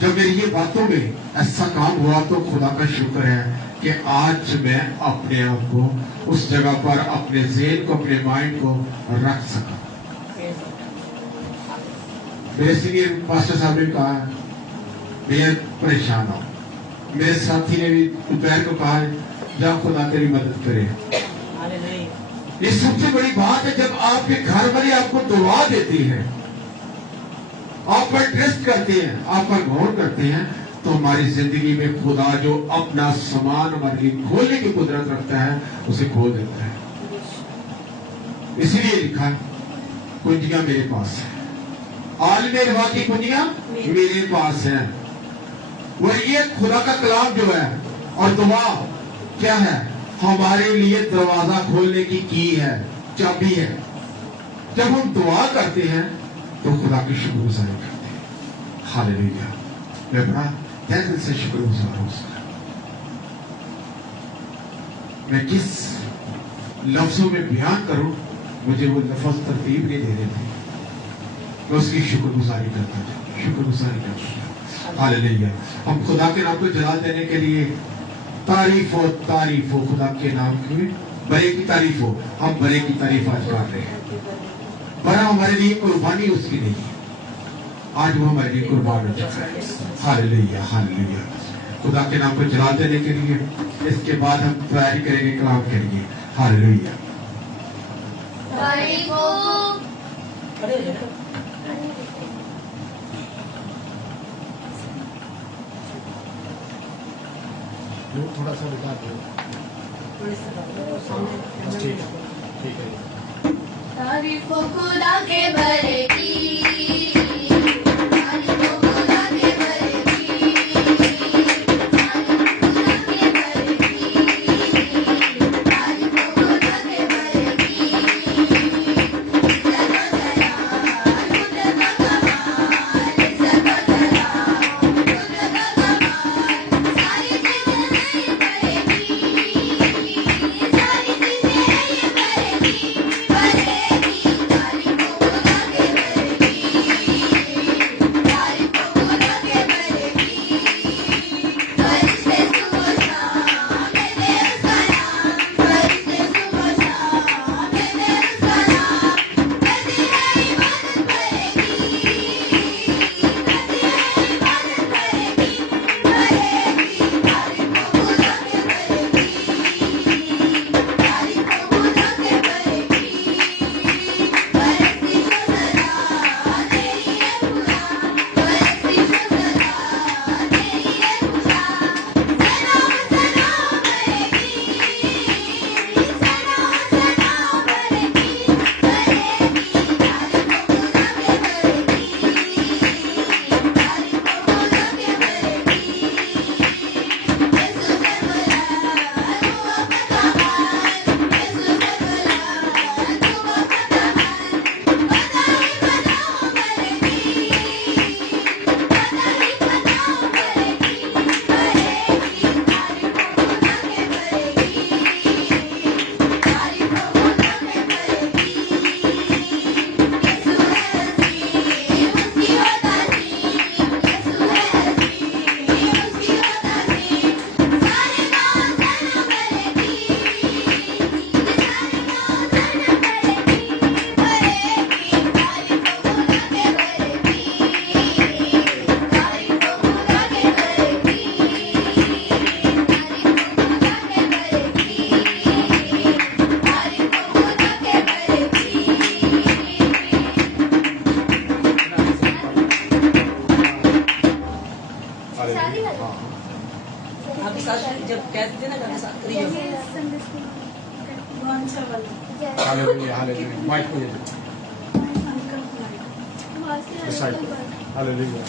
जब मेरी ये बातों में ऐसा काम हुआ तो खुदा का शुक्र है कि आज मैं अपने आप को उस जगह पर, अपने ज़हन को, अपने माइंड को रख सका। मेरे सीनियर पास्टर साहब ने कहा मैं परेशान हूं। मेरे साथी ने भी दोपहर को कहा जा खुदा तेरी मदद करे। ये सबसे बड़ी बात है, जब आपके घर वाले आपको दुआ देती है, आप पर ट्रस्ट करते हैं, आप पर गौर करते हैं, तो हमारी जिंदगी में खुदा जो अपना सामान हमारे लिए खोलने की कुदरत रखता है उसे खोल देता है। इसलिए लिखा कुंजियां मेरे पास है, आलमे रवा की कुंजियां मेरे पास है। और ये खुदा का कलाम जो है और दुआ क्या है, हमारे लिए दरवाजा खोलने की है, चाबी है। जब हम दुआ करते हैं तो खुदा की शुक्रगुजारी करते हैं। हालेलुया। मैं बड़ा दिल से शुक्रगुजार हूं। मैं किस लफ्जों में बयान करूं, मुझे वो लफ्ज़ तरतीब नहीं दे रहे थे, मैं उसकी शुक्रगुजारी करता था, शुक्रगुजारी करता था। हालेलुया। हम खुदा के नाम को जलाल देने के लिए तारीफ हो खुदा के नाम की बड़े की तारीफ हो। हम बड़े की तारीफ आज कर रहे हैं। बड़ा हमारे लिए कुर्बानी उसकी नहीं है, आज वो हमारे लिए कुर्बान हो चुका है। Hallelujah hallelujah. खुदा के नाम को जलाल देने के लिए इसके बाद हम तैयारी करेंगे, कलाम करेंगे। हालेलुया। तारीफ हो खड़े हो जाओ। थोड़ा सा बता दो। ठीक है। तारीफ हो खुदा के भले की, तारीफ हो खुदा के भले की, तारीफ हो खुदा के भले की, आपके साथ जब कहते थे ना आपके साथ करिए। Hallelujah hallelujah. माइक को दे दो। Hallelujah hallelujah.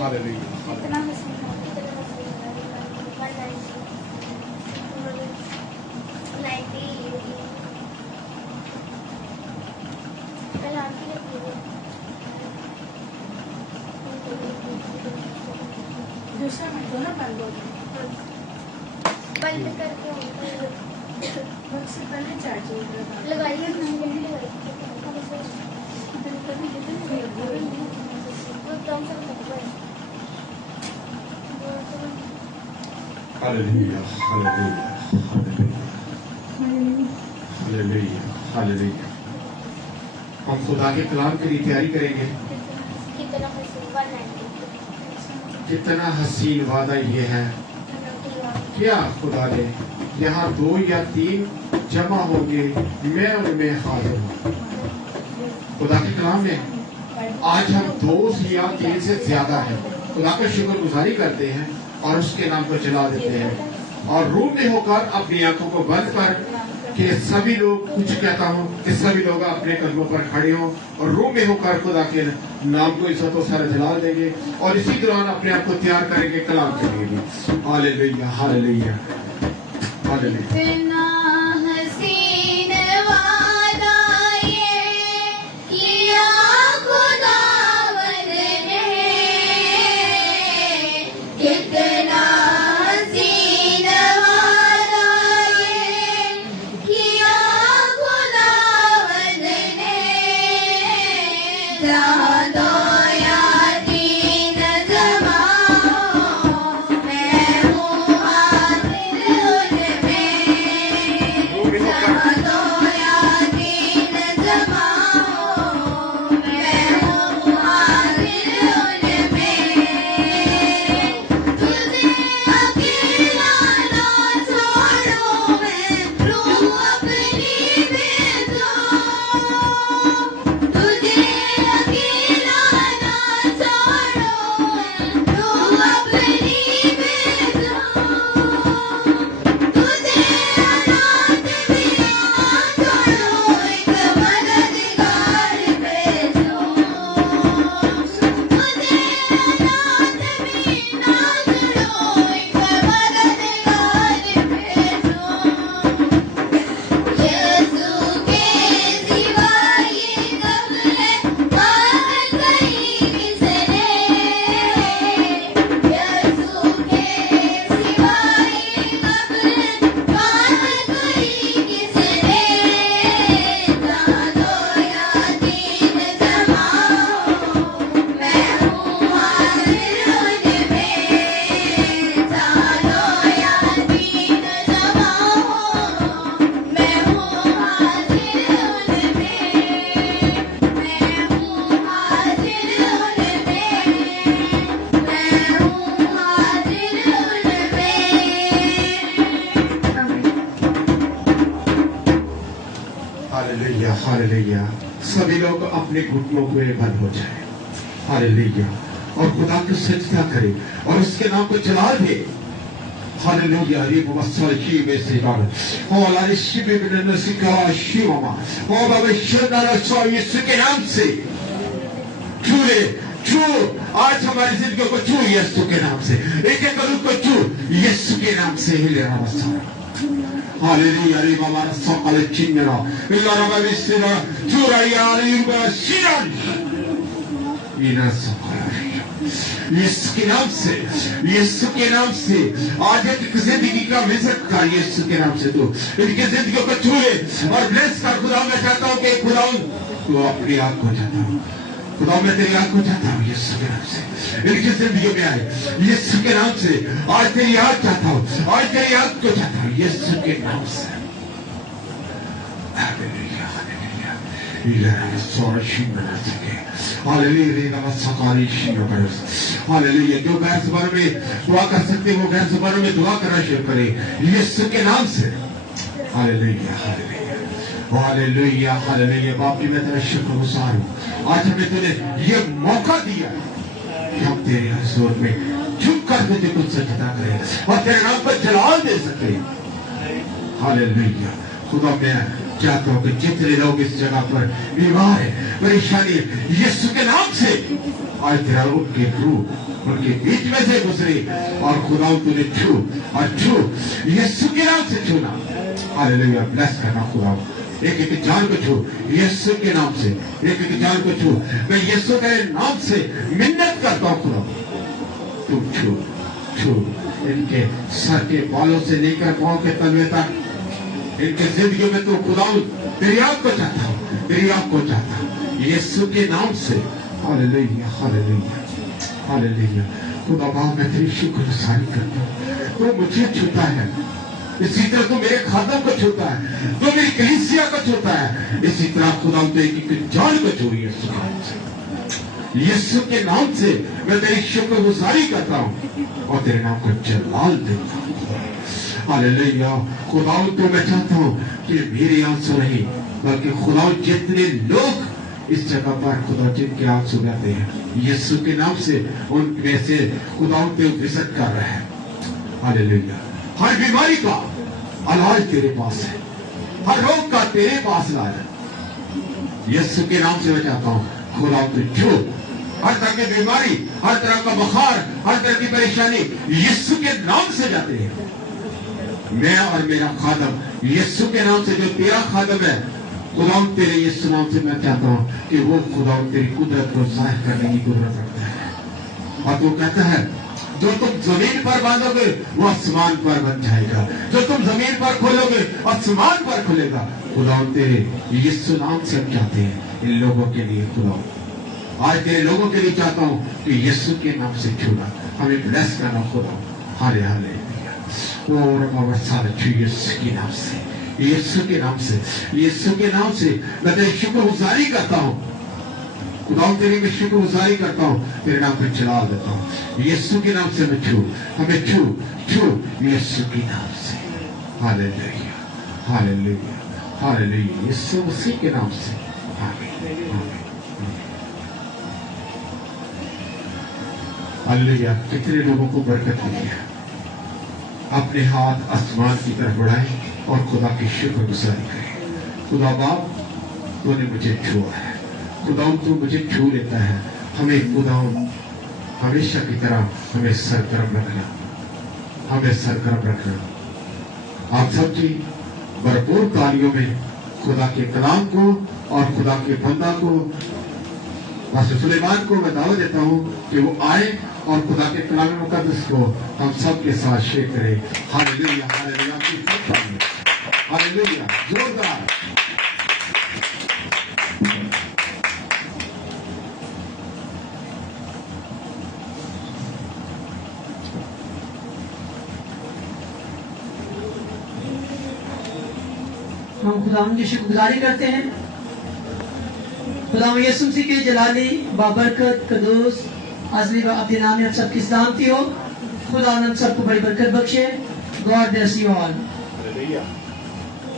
हालेलुया दूसरा मैं दो ना बंद हो बंद करके से पहले चार्जिंग लगाइए हालेलुया हालेलुया हालेलुया हालेलुया। हम खुदा के कलाम के लिए तैयारी करेंगे। कितना हसीन वादा ये है, क्या खुदा ने यहाँ 2 या 3 जमा होंगे मैं उनमें हाजिर हूँ। खुदा के कलाम में आज हम 2 या 3 से ज्यादा है खुदा का शुक्रगुजारी करते हैं और उसके नाम को जला देते हैं और रूम में होकर अपनी आंखों को बंद कर कि सभी लोग कुछ कहता हूँ कि सभी लोग अपने कदमों पर खड़े हों और रूम में होकर खुदा के नाम को इज्जत और सारा जलाल देंगे और इसी दौरान अपने आप को तैयार करेंगे कलाम के लिए। Hallelujah hallelujah hallelujah. कितना हसीन वादा ये किया खुदावन ने, कितना हसीन वादा हालेलुया। सभी लोग अपने घुटनों पे बंद हो जाए। हालेलुया। और खुदा को सजदा करे और उसके नाम को जला दे। हालेलुया। रे मसल की में से गाल और अरिशी में न सिका शिवमा और भविष्यवाणी सो यीशु के नाम से छू ले, छू आज हमारी जिंदगी को छू यीशु के नाम से, एक एक रूप को छू यीशु के नाम से हिले रहा। हालेलुया। रे बाबा सकाल चिन्हरा इल्ला रबा विस्रा चूरा यारी बशिरन इना सकाल यीशु के नाम से, यीशु के नाम से आज एक जिंदगी का विजिट कर यीशु के नाम से। तो इनकी जिंदगी को छूए और ब्लेस कर। खुदा मैं चाहता हूँ कि खुदा तो अपनी आंख को चाहता हूँ, खुदा मैं तेरी आंख को चाहता हूँ यीशु के नाम से। इनकी जिंदगी में आए यीशु के नाम से। आज तेरी आंख चाहता हूँ, आज तेरी आंख को चाहता हूँ यीशु के नाम से। Hallelujah, hallelujah. इलाही सोरशी बना सके। हालेलुया। रे बाबा सकाली शिनो करे। हालेलुया। जो गैर ज़बान में दुआ कर सकते वो गैर ज़बान में दुआ करना शुरू करे यीशु के नाम से। Hallelujah, hallelujah, hallelujah, hallelujah. बाप जी मैं तेरा शुक्रगुजार हूँ आज हमें तूने ये मौका दिया कि हम तेरे हुजूर में झुक कर तुझे कुछ सजदा करें और तेरे नाम पर जलाल दे सके। हालेलुया। खुदा मैं चाहता हूँ कि जितने लोग इस जगह पर बीमार है, परेशानी है, यीशु के नाम से आज तेरा उनके थ्रू उनके बीच में से गुजरे और खुदा तूने छू और छू यीशु के नाम से छूना। हालेलुया। ब्लेस करना खुदा, एक एक जान को छू यीशु के नाम से, एक एक जान को छू। मैं यीशु के नाम से मिन्नत करता हूँ खुदा तू छू, छू इनके सर के बालों से लेकर पांव के तलवे तक इनके जिंदगी में तो खुदा तेरी आंख को चाहता हूँ, तेरी आंख को चाहता हूँ यीशु के नाम से। Hallelujah, hallelujah, hallelujah. खुदा बाप मैं तेरी शुक्रगुजारी करता हूँ। तो मुझे छूता है इसी तरह तो मेरे खादम को छूता है, तो मेरी कलीसिया को छूता है, इसी तरह खुदा तो एक जान को छू यीशु के नाम से मैं तेरी शुक्रगुजारी करता हूँ और तेरे नाम को जलाल देता हूँ। हालेलुया। खुदाओ तो मैं चाहता हूँ कि मेरे आंसू नहीं बल्कि खुदाओ जितने लोग इस जगह पर खुदा जिनके आंसू रहते हैं यीशु के नाम से उनमें से खुदाओ पे विजिट कर रहे हैं। हालेलुया। हर बीमारी का इलाज तेरे पास है, हर रोग का तेरे पास इलाज है। यीशु के नाम से मैं चाहता हूँ खुदाओ तो जो हर तरह की बीमारी, हर तरह का बुखार, हर तरह की परेशानी यीशु के नाम से जाती है। मैं और मेरा खादम यीशु के नाम से जो तेरा खादम है खुदा तेरे यीशु नाम से मैं चाहता हूँ कि वो खुदा तेरी कुदरत को जाहिर करने की कुदरत रखता है। और तू कहता है जो तुम जमीन पर बांधोगे वो आसमान पर बन जाएगा, जो तुम जमीन पर खोलोगे आसमान पर खुलेगा। खुदा तेरे यीशु नाम से हम चाहते हैं इन लोगों के लिए खुदा आज तेरे लोगों के लिए चाहता हूँ कि यीशु के नाम से छूना हमें ब्लेस करना खुदा। हाले हाले और यीशु के नाम से, यीशु के नाम से, यीशु के नाम से मैं तेरी शुक्रगुजारी करता हूँ खुदा तेरी मैं शुक्रगुजारी करता हूँ, तेरे नाम पर चला देता हूँ यीशु के नाम से। मैं छू हमें छू छू यीशु के नाम से। Hallelujah, hallelujah, hallelujah. यीशु मसीह के नाम से। आमीन, आमीन। हालेलुया। कितने लोगों को बरकत मिली है। अपने हाथ आसमान की तरफ बढ़ाएं और खुदा की शुक्रगुजारी करें। खुदा बाप तूने मुझे छुआ है, खुदा तू मुझे छू लेता है। हमें खुदा हमेशा की तरह हमें सरगर्म रखना, हमें सरगर्म रखना। आप सब जी भरपूर तालियों में खुदा के कलाम को और खुदा के बंदा को पास्टर सुलेमान को मैं दावा देता हूँ कि वो आए और खुदा के कलाम मुकद्दस को हम सब के साथ शेयर करें। हालेलुया, हालेलुया, हालेलुया, जोरदार। हम खुदा की शुक्रगुजारी करते हैं। खुदा यीशु मसीह के जलाली बाबरकत कदूस असली अपने नाम में आप सबकी सलामती हो। खुदा हम सबको बड़ी बरकत बख्शे। God bless you all.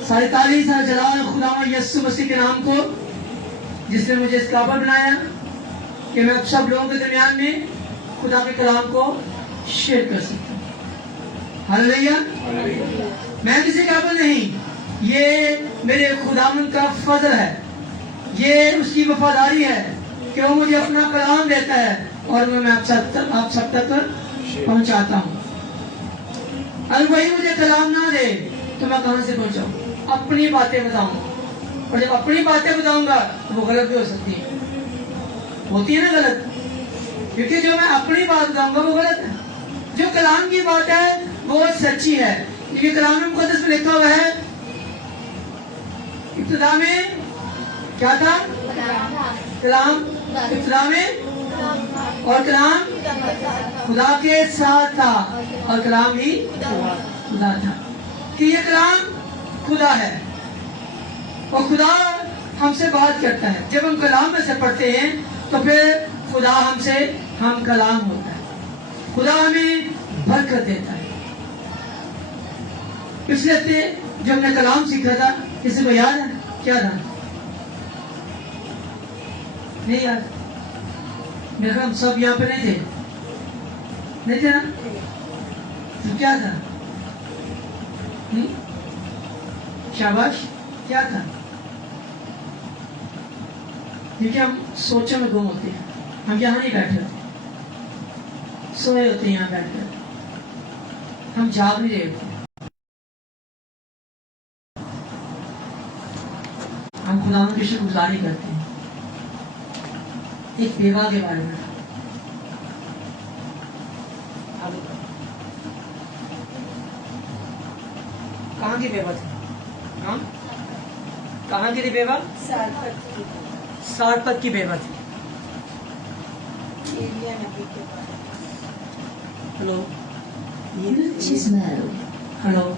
सारी तारीफ सारा जलाल खुदा यीशु मसीह के नाम को। جس نے مجھے اس قابل بنایا کہ میں سب لوگوں کے درمیان میں خدا کے کلام کو شیئر کر سکتا ہوں. ہاللیلویا. میں کسی قابل نہیں, یہ میرے خداوند کا فضل ہے, یہ اس کی وفاداری ہے کہ وہ مجھے اپنا کلام دیتا ہے اور میں آپ سب تک پہنچاتا ہوں. اگر وہی مجھے کلام نہ دے تو میں کہاں سے پہنچاؤں؟ اپنی باتیں بتاؤں, اور جب اپنی باتیں بتاؤں گا تو وہ غلط بھی ہو سکتی ہیں, ہوتی ہے نا غلط, کیونکہ جو میں اپنی بات بتاؤں گا وہ غلط ہے. جو کلام کی بات ہے وہ سچی ہے, کیونکہ کلام مقدس میں لکھا ہوا ہے ابتدا میں کیا تھا؟ کلام ابتدا میں, اور کلام خدا کے ساتھ تھا اور کلام ہی خدا تھا. کہ یہ کلام خدا ہے اور خدا ہم سے بات کرتا ہے. جب ہم کلام میں سے پڑھتے ہیں تو پھر خدا ہم کلام ہوتا ہے, خدا ہمیں برکت دیتا ہے. پچھلے ہفتے جب میں کلام سیکھا تھا, کسی کو یاد ہے کیا تھا؟ نہیں یاد؟ میرے خیال ہم سب یہاں پہ نہیں تھے نا؟ تو کیا تھا؟ شاباش, کیا تھا؟ کیونکہ ہم سوچوں میں گم ہوتے ہیں, ہم یہاں نہیں بیٹھے ہوتے, سوئے ہوتے ہیں یہاں بیٹھ کر, ہم جاگ نہیں رہے ہوتے. ہم خدا کی شکر گزاری کرتے ہیں. ایک بیوہ کے بارے میں کہاں کی بیوہ تھی؟ کہاں کی تھی بیوہ؟ سارپت کی بیوہ تھی. ہلو ہلو,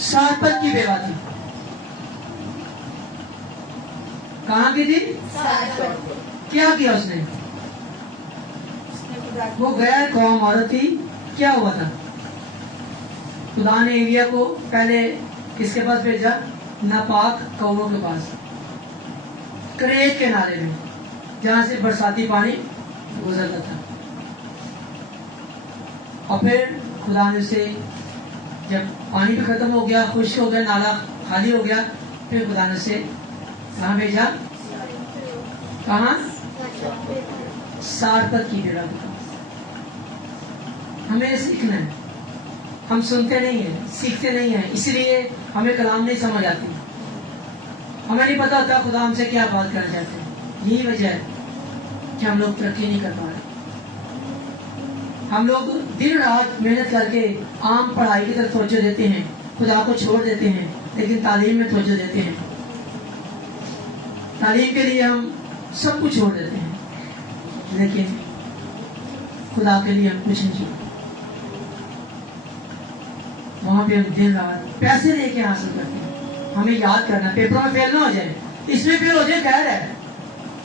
سارپت کی بیوہ تھی. کہاں کی تھی؟ کیا کیا اس نے؟ وہ غیر قوم عورت تھی. کیا ہوا تھا؟ خدا نے ایلیا کو پہلے کس کے پاس بھیجا؟ ناپاک قوموں کے پاس, کریت کے نالے میں جہاں سے برساتی پانی گزرتا تھا. اور پھر خدا نے اسے جب پانی بھی ختم ہو گیا, خشک ہو گیا, نالا خالی ہو گیا, پھر خدا نے اسے کہاں بھیجا؟ کہاں؟ سارپت کی بیوہ کے پاس. ہمیں سیکھنا ہے, ہم سنتے نہیں ہیں, سیکھتے نہیں ہیں, اس لیے ہمیں کلام نہیں سمجھ آتی, ہمیں نہیں پتا ہوتا خدا ہم سے کیا بات کرنا چاہتے ہیں. یہی وجہ ہے کہ ہم لوگ ترقی نہیں کر پا رہے. ہم لوگ دن رات محنت کر کے عام پڑھائی کی طرف توجہ دیتے ہیں, خدا کو چھوڑ دیتے ہیں, لیکن تعلیم میں توجہ دیتے ہیں. تعلیم کے لیے ہم سب کچھ چھوڑ دیتے ہیں, لیکن خدا کے لیے ہم کچھ نہیں چھوڑتے. وہاں پہ ہم دن رات پیسے لے کے حاصل کرتے ہیں. ہمیں یاد کرنا, پیپروں میں فیل نہ ہو جائے, اس میں فیل ہو جائے خیر ہے,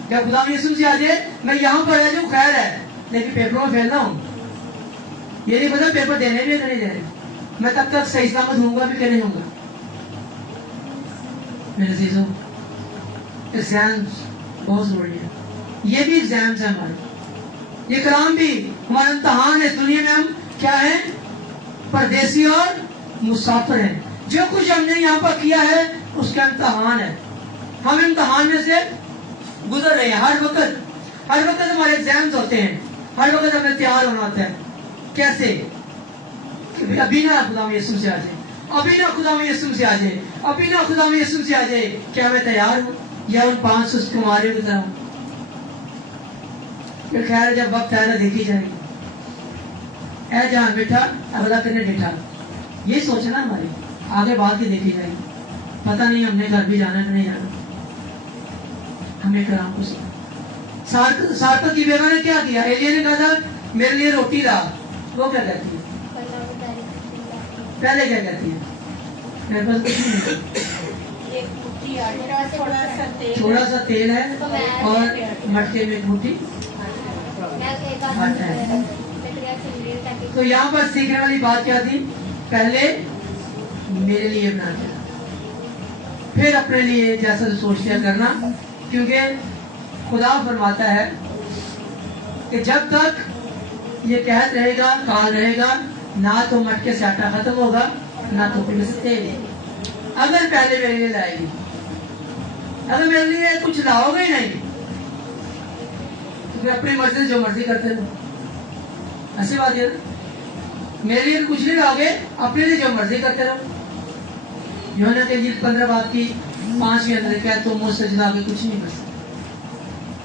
جب خدا یسوع سے آ جائے میں یہاں پر رہ جاؤں خیر ہے, لیکن پیپروں میں فیل نہ ہوں. یہ نہیں پتا پیپر دینے بھی یا نہیں دینے, میں تب تک صحیح سلامت ہوں گا بھی کہ نہیں ہوں گا. میرے عزیزوں, ایگزامس بہت ضروری ہے. یہ بھی ایگزامس ہیں ہمارے, یہ کلام بھی ہمارا امتحان ہے. دنیا میں ہم کیا ہیں؟ پردیسی اور مسافر ہیں. جو کچھ ہم نے یہاں پر کیا ہے اس کا امتحان ہے. ہم امتحان میں سے گزر رہے ہیں. ہر وقت ہمارے ایگزامس ہوتے ہیں, ہر وقت ہمیں تیار ہونا ہوتا ہے. کیسے؟ ابھی نہ خدا میں یسوع سے آ جائے, ابھی نہ خدا میں یسوع سے آ جائے, ابھی نہ خدا میں یسوع سے آ جائے. کیا میں تیار ہوں یا ان 500 کمارے کی طرح؟ پھر خیر جب وقت آئے تو دیکھی جائے گی. اے جہاں بیٹھا اگلا کرنے بیٹھا, یہ سوچنا ہماری آگے بات کی دیکھی جائے گی. پتہ نہیں ہم نے گھر بھی جانا کہ نہیں جانا. ہمیں کلام کو سنا. سارپت کی بیوہ نے کیا کیا؟ ایلیا نے کہا تھا میرے لیے روٹی لا. وہ کیا کہتی ہے؟ پہلے کیا کہتی ہے؟ میرے پاس کچھ نہیں, تھوڑا سا تیل ہے اور مٹکے میں ایک مٹھی آٹا ہے. تو یہاں پر سیکھنے والی بات کیا تھی؟ پہلے میرے لیے بنا کے, پھر اپنے لیے جیسا سوچ لیا کرنا، کیونکہ خدا فرماتا ہے کہ جب تک یہ قحط رہے گا، کال رہے گا، نہ تو مٹکے سے آٹا ختم ہوگا، نہ تو پھر سے تیل۔ اگر پہلے میرے لیے لائے گی، اگر میرے لیے کچھ لاؤ گے ہی نہیں تو پھر اپنی مرضی سے جو مرضی کرتے رہو۔ ایسی بات ہے نا، میرے لیے کچھ نہیں لاؤ گے، اپنے لیے جو مرضی کرتے رہو۔ یوحنا کی انجیل 15 باب کی 5ویں اندر کیا تم مجھ سے جدا کے کچھ نہیں کر سکتے۔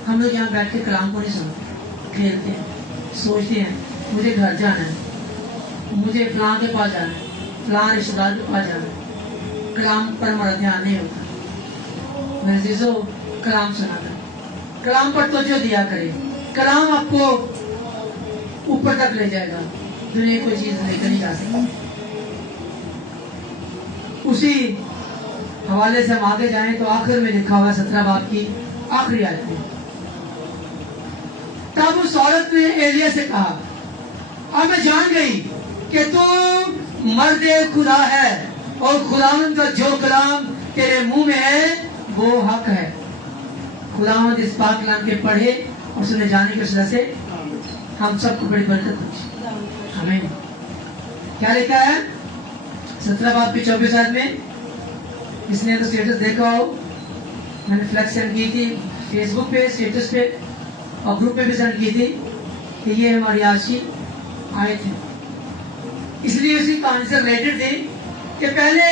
ہم لوگ یہاں بیٹھ کے کلام کو نہیں سنتے، کھیلتے ہیں، سوچتے ہیں مجھے گھر جانا ہے، مجھے فلاں کے پاس جانا ہے، فلاں رشتہ دار کے پاس جانا ہے۔ کلام پر ہمارا دھیان نہیں ہوتا۔ میرے عزیزو، کلام سنا کرے، کلام پر توجہ دیا کرے۔ کلام آپ کو اوپر تک لے جائے گا، دنیا کوئی چیز لے کر نہیں جا سکتی۔ اسی حوالے سے ہم آگے جائیں تو آخر میں لکھا ہوا 17 باب کی آخری آیت میں، تب اس عورت نے ایلیا سے کہا، اب میں جان گئی کہ تو مرد خدا ہے اور خداوند کا جو کلام تیرے منہ میں ہے وہ حق ہے۔ خداوند اس پاک کلام کے پڑھے اور سنے جانے کی وجہ سے ہم سب کو بڑی برکت پہنچے۔ آمین۔ کیا لکھا ہے 17 باب کی 24 آیت میں؟ اس نے تو اسٹیٹس دیکھا ہو، میں نے فلیکس سینڈ کی تھی فیس بک پہ، اسٹیٹس پہ اور گروپ پہ بھی سینڈ کی تھی کہ یہ ہماری آج کی آیت ہے۔ اس لیے اسی کہانی سے ریلیٹڈ تھی کہ پہلے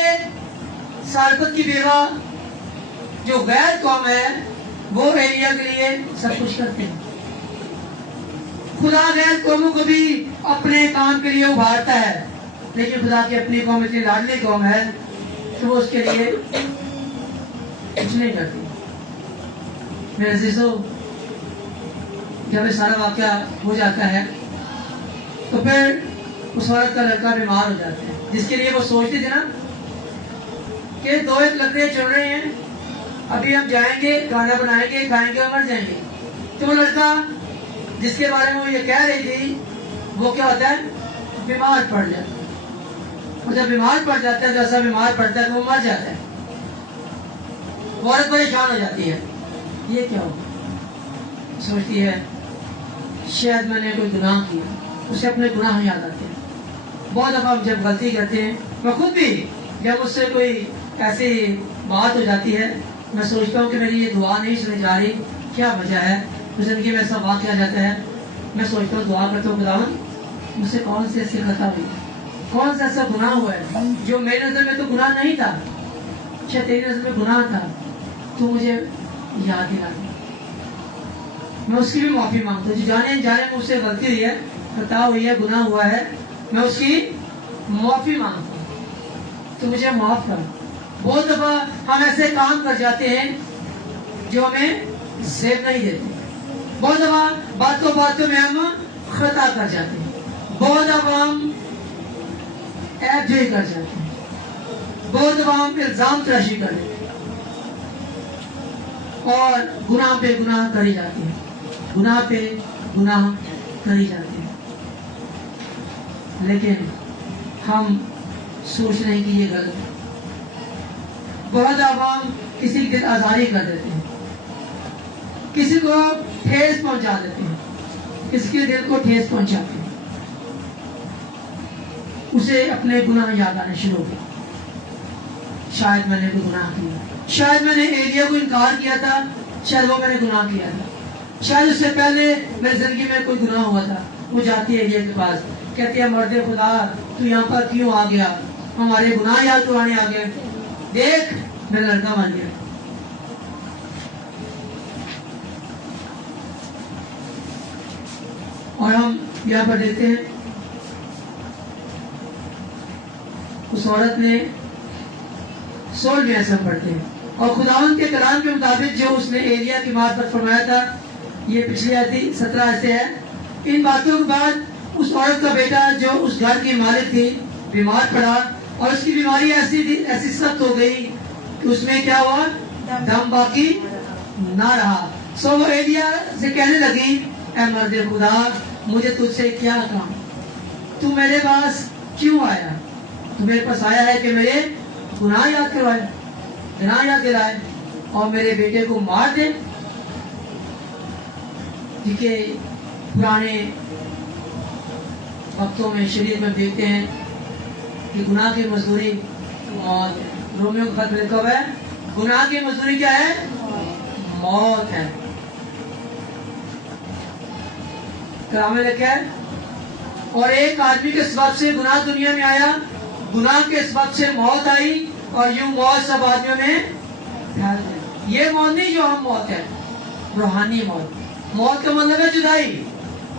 سارپت کی بیوہ جو غیر قوم ہے وہ ایلیا کے لیے سب کچھ کرتے ہیں۔ خدا غیر قوموں کو بھی اپنے کام کے لیے ابھارتا ہے، لیکن خدا کی اپنی قوم اتنی لاڈلی قوم ہے کہ وہ اس کے لیے کچھ نہیں کرتی۔ میرے عزیزو، جب یہ سارا واقعہ ہو جاتا ہے تو پھر اس عورت کا لڑکا بیمار ہو جاتا ہے، جس کے لیے وہ سوچتی تھی نا کہ 2 لکڑیاں چل رہے ہیں، ابھی ہم جائیں گے، کھانا بنائیں گے، کھائیں گے اور مر جائیں گے۔ تو وہ لڑکا جس کے بارے میں وہ یہ کہہ رہی تھی وہ کیا ہوتا ہے؟ بیمار پڑ جاتا ہے، اور جب بیمار پڑ جاتا ہے تو ایسا بیمار پڑتا ہے تو وہ مر جاتا ہے۔ عورت پریشان ہو جاتی ہے، یہ کیا ہو؟ سوچتی ہے شاید میں نے کوئی گناہ کیا، اسے اپنے گناہ یاد آتے ہیں۔ بہت دفعہ ہم جب غلطی کرتے ہیں، میں خود بھی جب اس سے کوئی ایسی بات ہو جاتی ہے، میں سوچتا ہوں کہ میری یہ دعا نہیں سنی جا رہی، کیا وجہ ہے؟ زندگی میں ایسا واقعہ جاتا ہے، میں سوچتا ہوں، دعا کرتا ہوں، خداوند مجھ سے کون سی ایسی خطا ہوئی، کون سا ایسا گناہ ہوا ہے جو میری نظر میں تو گناہ نہیں تھا، اچھا تیری نظر میں گناہ تھا، تو مجھے یاد دلا دے۔ میں اس کی بھی معافی مانگتا ہوں، جو جانے جانے مجھ سے غلطی ہوئی ہے، خطا ہوئی ہے، گناہ ہوا ہے، میں اس کی معافی مانگتا ہوں، تو مجھے معاف کر۔ بہت دفعہ ہم ایسے کام کر جاتے ہیں جو ہمیں زیب نہیں دیتے، بہت دفعہ باتوں میں ہم خطا کر جاتے ہیں، بہت دفعہ ہم عیب جوئی کر جاتے ہیں، بہت دفعہ ہم الزام تراشی کر دیتے ہیں اور گناہ پہ گناہ کری جاتے ہیں، گناہ پہ گناہ کری جاتے ہیں، لیکن ہم سوچ رہے ہیں کہ یہ غلط ہے۔ بہت دفعہ ہم کسی کی دل آزاری کر دیتے ہیں، کسی کو ٹھیس پہنچا دیتے ہیں، کسی کے دل کو ٹھیس پہنچاتے ہیں، اسے اپنے گناہ یاد آنے شروع ہو گئے۔ شاید میں نے کوئی گناہ کیا، شاید میں نے ایلیا کو انکار کیا تھا، شاید وہ میں نے گناہ کیا تھا، شاید اس سے پہلے میری زندگی میں کوئی گناہ ہوا تھا۔ وہ جاتی ہے ایلیا کے پاس، کہتی ہے مرد خدا تو یہاں پر کیوں آ گیا، ہمارے گناہ یاد کرانے آ گئے، دیکھ میرا لڑکا مر گیا۔ اور ہم یہاں پر دیکھتے ہیں اس عورت نے 16 ایسا پڑھتے ہیں، اور خداوند کے کلام کے مطابق جو اس نے ایلیا کی معرفت فرمایا تھا، یہ پچھلی آیت 17 سے ہے۔ ان باتوں کے بعد اس عورت کا بیٹا جو اس گھر کی مالک تھی بیمار پڑا، اور اس کی بیماری ایسی سخت ہو گئی کہ اس میں کیا ہوا، دم باقی نہ رہا۔ سو وہ ایلیا سے کہنے لگی، اے مرد خدا مجھے تجھ سے کیا کام، تو میرے پاس کیوں آیا؟ تو میرے پاس آیا ہے کہ میرے گناہ یاد کروائے۔ गनाह याद दिलाए और मेरे बेटे को मार दे। क्योंकि पुराने वक्तों में शरीर में देखते हैं कि गुनाह की मजदूरी मौत है। रोमियो का खत में लिखा हुआ है गुनाह की मजदूरी क्या है? मौत है। कलाम में लिखा है और एक आदमी के सबब से गुनाह दुनिया में आया, गुनाह के सबब से मौत आई और यूं मौत सब आदमियों में फैल गई। ये मौत नहीं जो हम मौत है, रूहानी मौत। मौत का मतलब है जुदाई।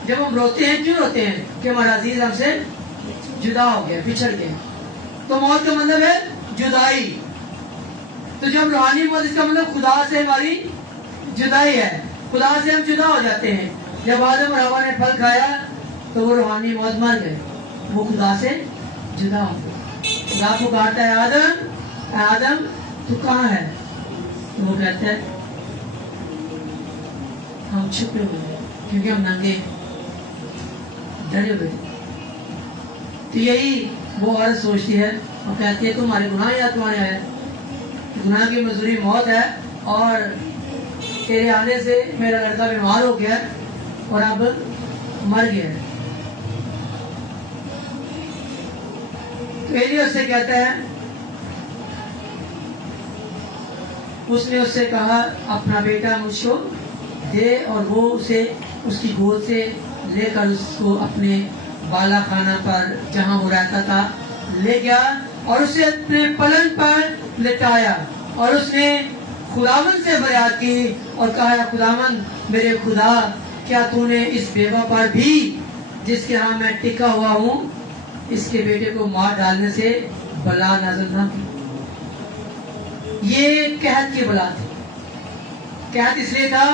जब हम रोते हैं क्यों रोते हैं? कि हमारा अजीज हमसे जुदा हो गया, बिछड़ गया। तो मौत का मतलब है जुदाई। तो जब रूहानी मौत, इसका मतलब खुदा से हमारी जुदाई है, खुदा से हम जुदा हो जाते हैं। जब आदम और हवा ने फल खाया तो वो रूहानी मौत मर गए, वो खुदा से जुदा हो गए। खुदा को कहता है आदम, आदम तू कहाँ है? तो वो कहता है हम छुपे हुए हैं क्योंकि हम नंगे डरे हुए। तो यही वो औरत सोचती है और कहती है तुम्हारे गुनाह या तुम्हारे आया, गुनाह की मजदूरी मौत है और तेरे आने से मेरा लड़का बीमार हो गया और अब मर गया। तो एलिया उससे कहता है, उसने उससे कहा अपना बेटा मुझको दे, और वो उसे उसकी गोद से लेकर उसको अपने बाला खाना पर जहां वो रहता था ले गया और उसे अपने पलंग पर लिटाया और उसने खुदावन से फरियाद की और कहा खुदावन मेरे खुदा, क्या तूने इस बेवा पर भी जिसके यहाँ मैं टिका हुआ हूँ इसके बेटे को मार डालने से बला नाज़िल न की। ये कहत की बला थी। कहत इसलिए था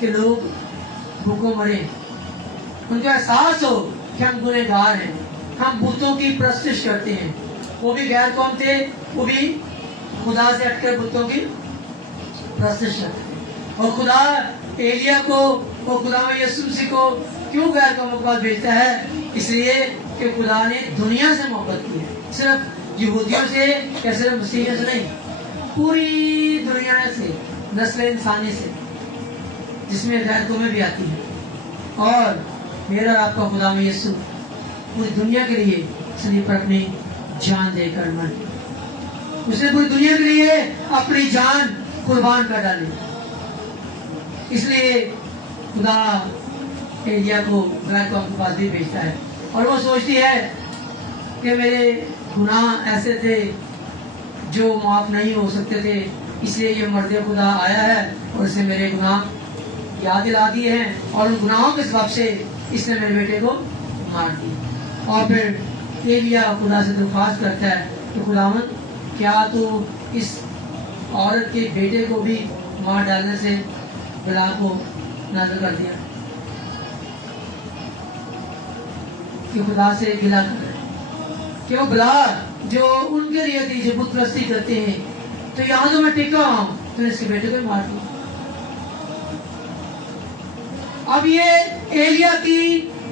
कि लोग भूखों मरे, उनको एहसास हो कि हम गुनहगार हैं, हम बुतों की प्रस्तिश करते हैं। वो भी गैर कौम थे, वो भी खुदा से हटकर बुतों की प्रस्तिश करते थे। और खुदा एलिया को और खुदा में यीशु मसीह को क्यों गैर कौमों के पास भेजता है? इसलिए कि खुदा ने दुनिया से मोहब्बत की है, सिर्फ यहूदियों से या सिर्फ मसीहियों से नहीं, पूरी दुनिया से, नस्ल इंसानी से, जिसमें गैर कौमें भी आती है। और मेरा आपका खुदा में यीशु पूरी दुनिया के लिए सलीब पर अपनी जान देकर मर गया। उसने पूरी दुनिया के लिए अपनी जान कुर्बान कर डाली। इसलिए खुदा एलिया को गैर कौम के पास भी भेजता है और वो सोचती है कि मेरे गुनाह ऐसे थे जो माफ नहीं हो सकते थे, इसलिए ये मर्द खुदा आया है और इसे मेरे गुनाह याद दिला दिए हैं और उन गुनाहों के सबब से इसने मेरे बेटे को मार दिया। और फिर एलिया खुदा से दरख्वास्त करता है कि खुदावन क्या तू इस औरत के बेटे को भी मार डालने से बला को नाज़िल कर दिया? कि खुदा से गिला कर रहे कि वो बला जो उनके लिए थी जो बुत परस्ती करते हैं, तो यहाँ जो मैं टिका हूँ तो इसके बेटे को मार दिया। अब ये एलिया की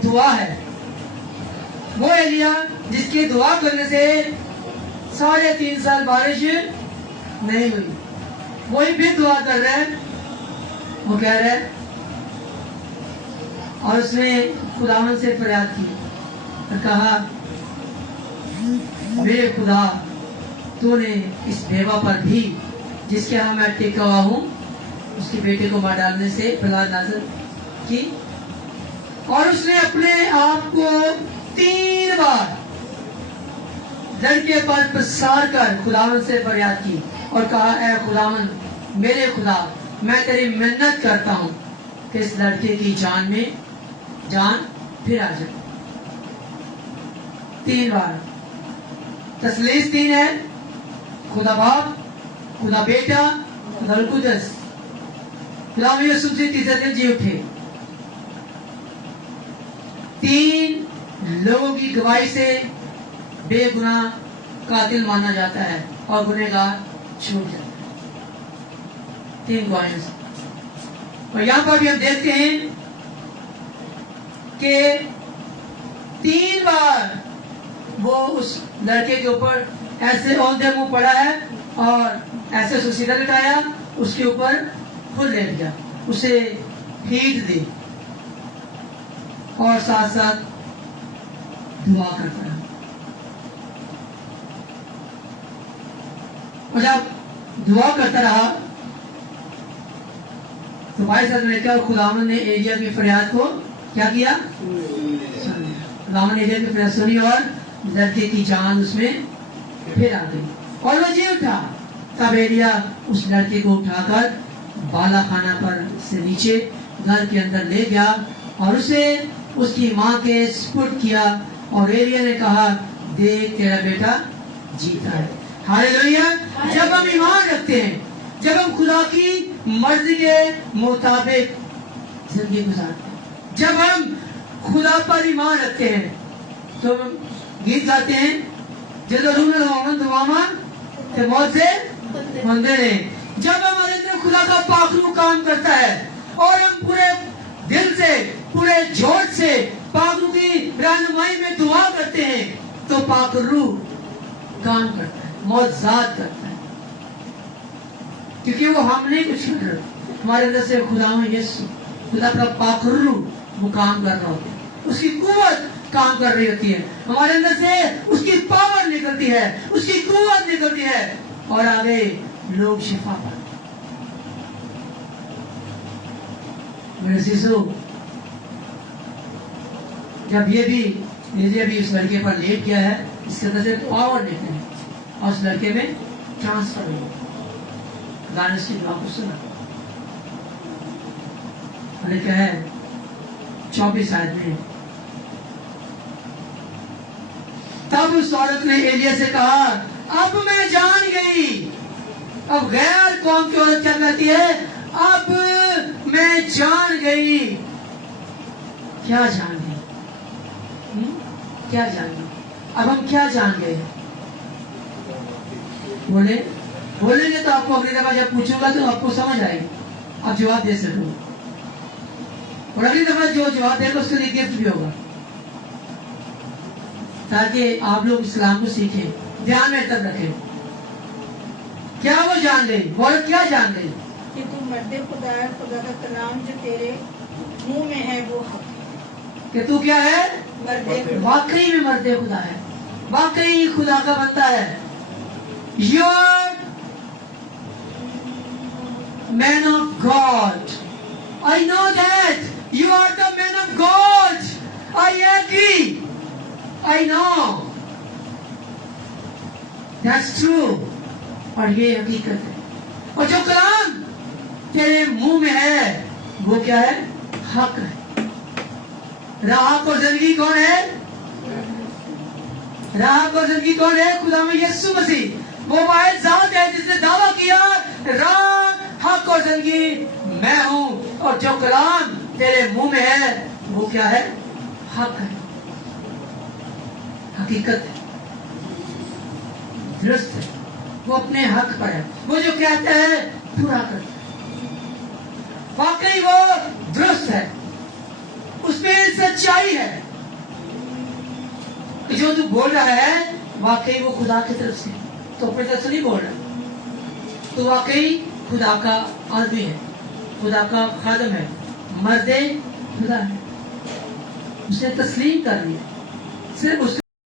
दुआ है, वो एलिया जिसकी दुआ करने से 3.5 साल बारिश नहीं हुई, वही फिर दुआ कर रहे हैं। वो कह रहे हैं और उसने खुदावन से फरियाद की और कहा मेरे खुदा, तूने इस बेवा पर भी जिसके यहाँ मैं टिका हुआ हूँ उसके बेटे को मार डालने से बला नाज़िल की। और उसने अपने आप को 3 बार लड़के पर पसार कर खुदावन से फरियाद की और कहा ऐ खुदावन मेरे खुदा, मैं तेरी मिन्नत करता हूँ कि इस लड़के की जान में जान फिर आ जाए। 3 बार तसलीस 3 है, खुदा बाप, खुदा बेटा, खुदा कुदस। खुदा यीशु मसीह तीसरे दिन जी उठे। 3 लोगों की गवाही से बेगुनाह कातिल माना जाता है और गुनहगार छूट जाता है। 3 गवाहियों से। और यहाँ पर भी हम देखते हैं कि 3 बार वो उस लड़के के ऊपर ऐसे औंधे मुंह पड़ा है और ایسے اسے سیدھا لٹایا, اس کے اوپر خود لیٹ گیا, اسے ہیٹ دی اور ساتھ ساتھ دعا کرتا رہا. اور جب دعا کرتا رہا تو بھائی صاحب نے کیا, خداوند نے ایلیا کی فریاد کو کیا کیا, خداوند نے ایلیا کی فریاد سنی اور لڑکے کی جان اس میں پھر آ گئی اور وہ جی اٹھا. تب ایلیا اس لڑکے کو اٹھا کر بالا خانہ پر سے نیچے گھر کے اندر لے گیا اور اسے اس کی ماں کے سپرد کیا, اور ایلیا نے کہا دیکھ تیرا بیٹا جیتا ہے. ہاللیلویا. جب ہم ایمان رکھتے ہیں, جب ہم خدا کی مرضی کے مطابق زندگی گزارتے ہیں, جب ہم خدا پر ایمان رکھتے ہیں, تو ہم گیت گاتے ہیں جدرون الحمد دعاما کہ موت سے بندے ہیں. جب ہمارے اندر خدا کا پاک روح کام کرتا ہے اور ہم پورے دل سے پورے جوش سے پاک روح کی رہنمائی میں دعا کرتے ہیں, تو پاک روح کام کرتا ہے, معجزات کرتا ہے, کیونکہ وہ ہم نہیں کچھ کر رہے, ہمارے اندر سے خدا میں یسوع, خدا کا پاک روح وہ کام کر رہا ہوتا ہے, اس کی قوت کام کر رہی ہوتی ہے, ہمارے اندر سے اس کی پاور نکلتی ہے, اس کی قوت نکلتی ہے, اور آگے لوگ شفا پاتے. میرے سیسو, جب یہ بھی اس لڑکے پر لیٹ گیا ہے, اس کے اندر سے پاور نکلے ہیں اور اس لڑکے میں ٹرانسفر ہو گانے اس کی دعا کو سنا. اور کیا ہے 24 آیت میں, تب اس عورت نے ایلیا سے کہا اب میں جان گئی. اب غیر قوم کی عورت کیا کہتی ہے, اب میں جان گئی. کیا جان گئی, کیا جان گئی, اب ہم کیا جان گئے؟ بولیں گے تو آپ کو اگلی دفعہ جب پوچھوں گا تو آپ کو سمجھ آئے گی, آپ جواب دے سکو, اور اگلی دفعہ جو جواب دے گا اس کے لیے گفٹ بھی ہوگا, تاکہ آپ لوگ اسلام کو سیکھیں, دھیان میں تب رکھیں. کیا وہ جان گئی, عورت کیا جان گئی؟ کہ تو مرد خدا ہے, خدا کا کلام جو تیرے منہ میں ہے وہ حق ہے. کہ تو کیا ہے, مرد واقعی میں مرد خدا ہے, واقعی خدا کا بندہ ہے. You are man of God. I know that you are the man of God. I agree. I know. That's true. اور یہ حقیقت ہے, اور جو کلام تیرے منہ میں ہے وہ کیا ہے, حق ہے. راہ اور زندگی کون ہے, راہ اور زندگی کون ہے, خدا میں یسوع مسیح. وہ واحد ذات ہے جس نے دعویٰ کیا راہ حق اور زندگی میں ہوں, اور جو کلام تیرے منہ میں ہے وہ کیا ہے, حق ہے, حقیقت ہے, درست ہے. وہ اپنے حق پر ہے, وہ جو کہتا ہے پورا کرتا ہے. واقعی وہ درست ہے, اس میں سچائی ہے. جو تو بول رہا ہے واقعی وہ خدا کی طرف سے, تو اپنی طرف سے نہیں بول رہا, تو واقعی خدا کا آدمی ہے, خدا کا خادم ہے, مرد خدا ہے. اس نے تسلیم کر لیا, صرف اس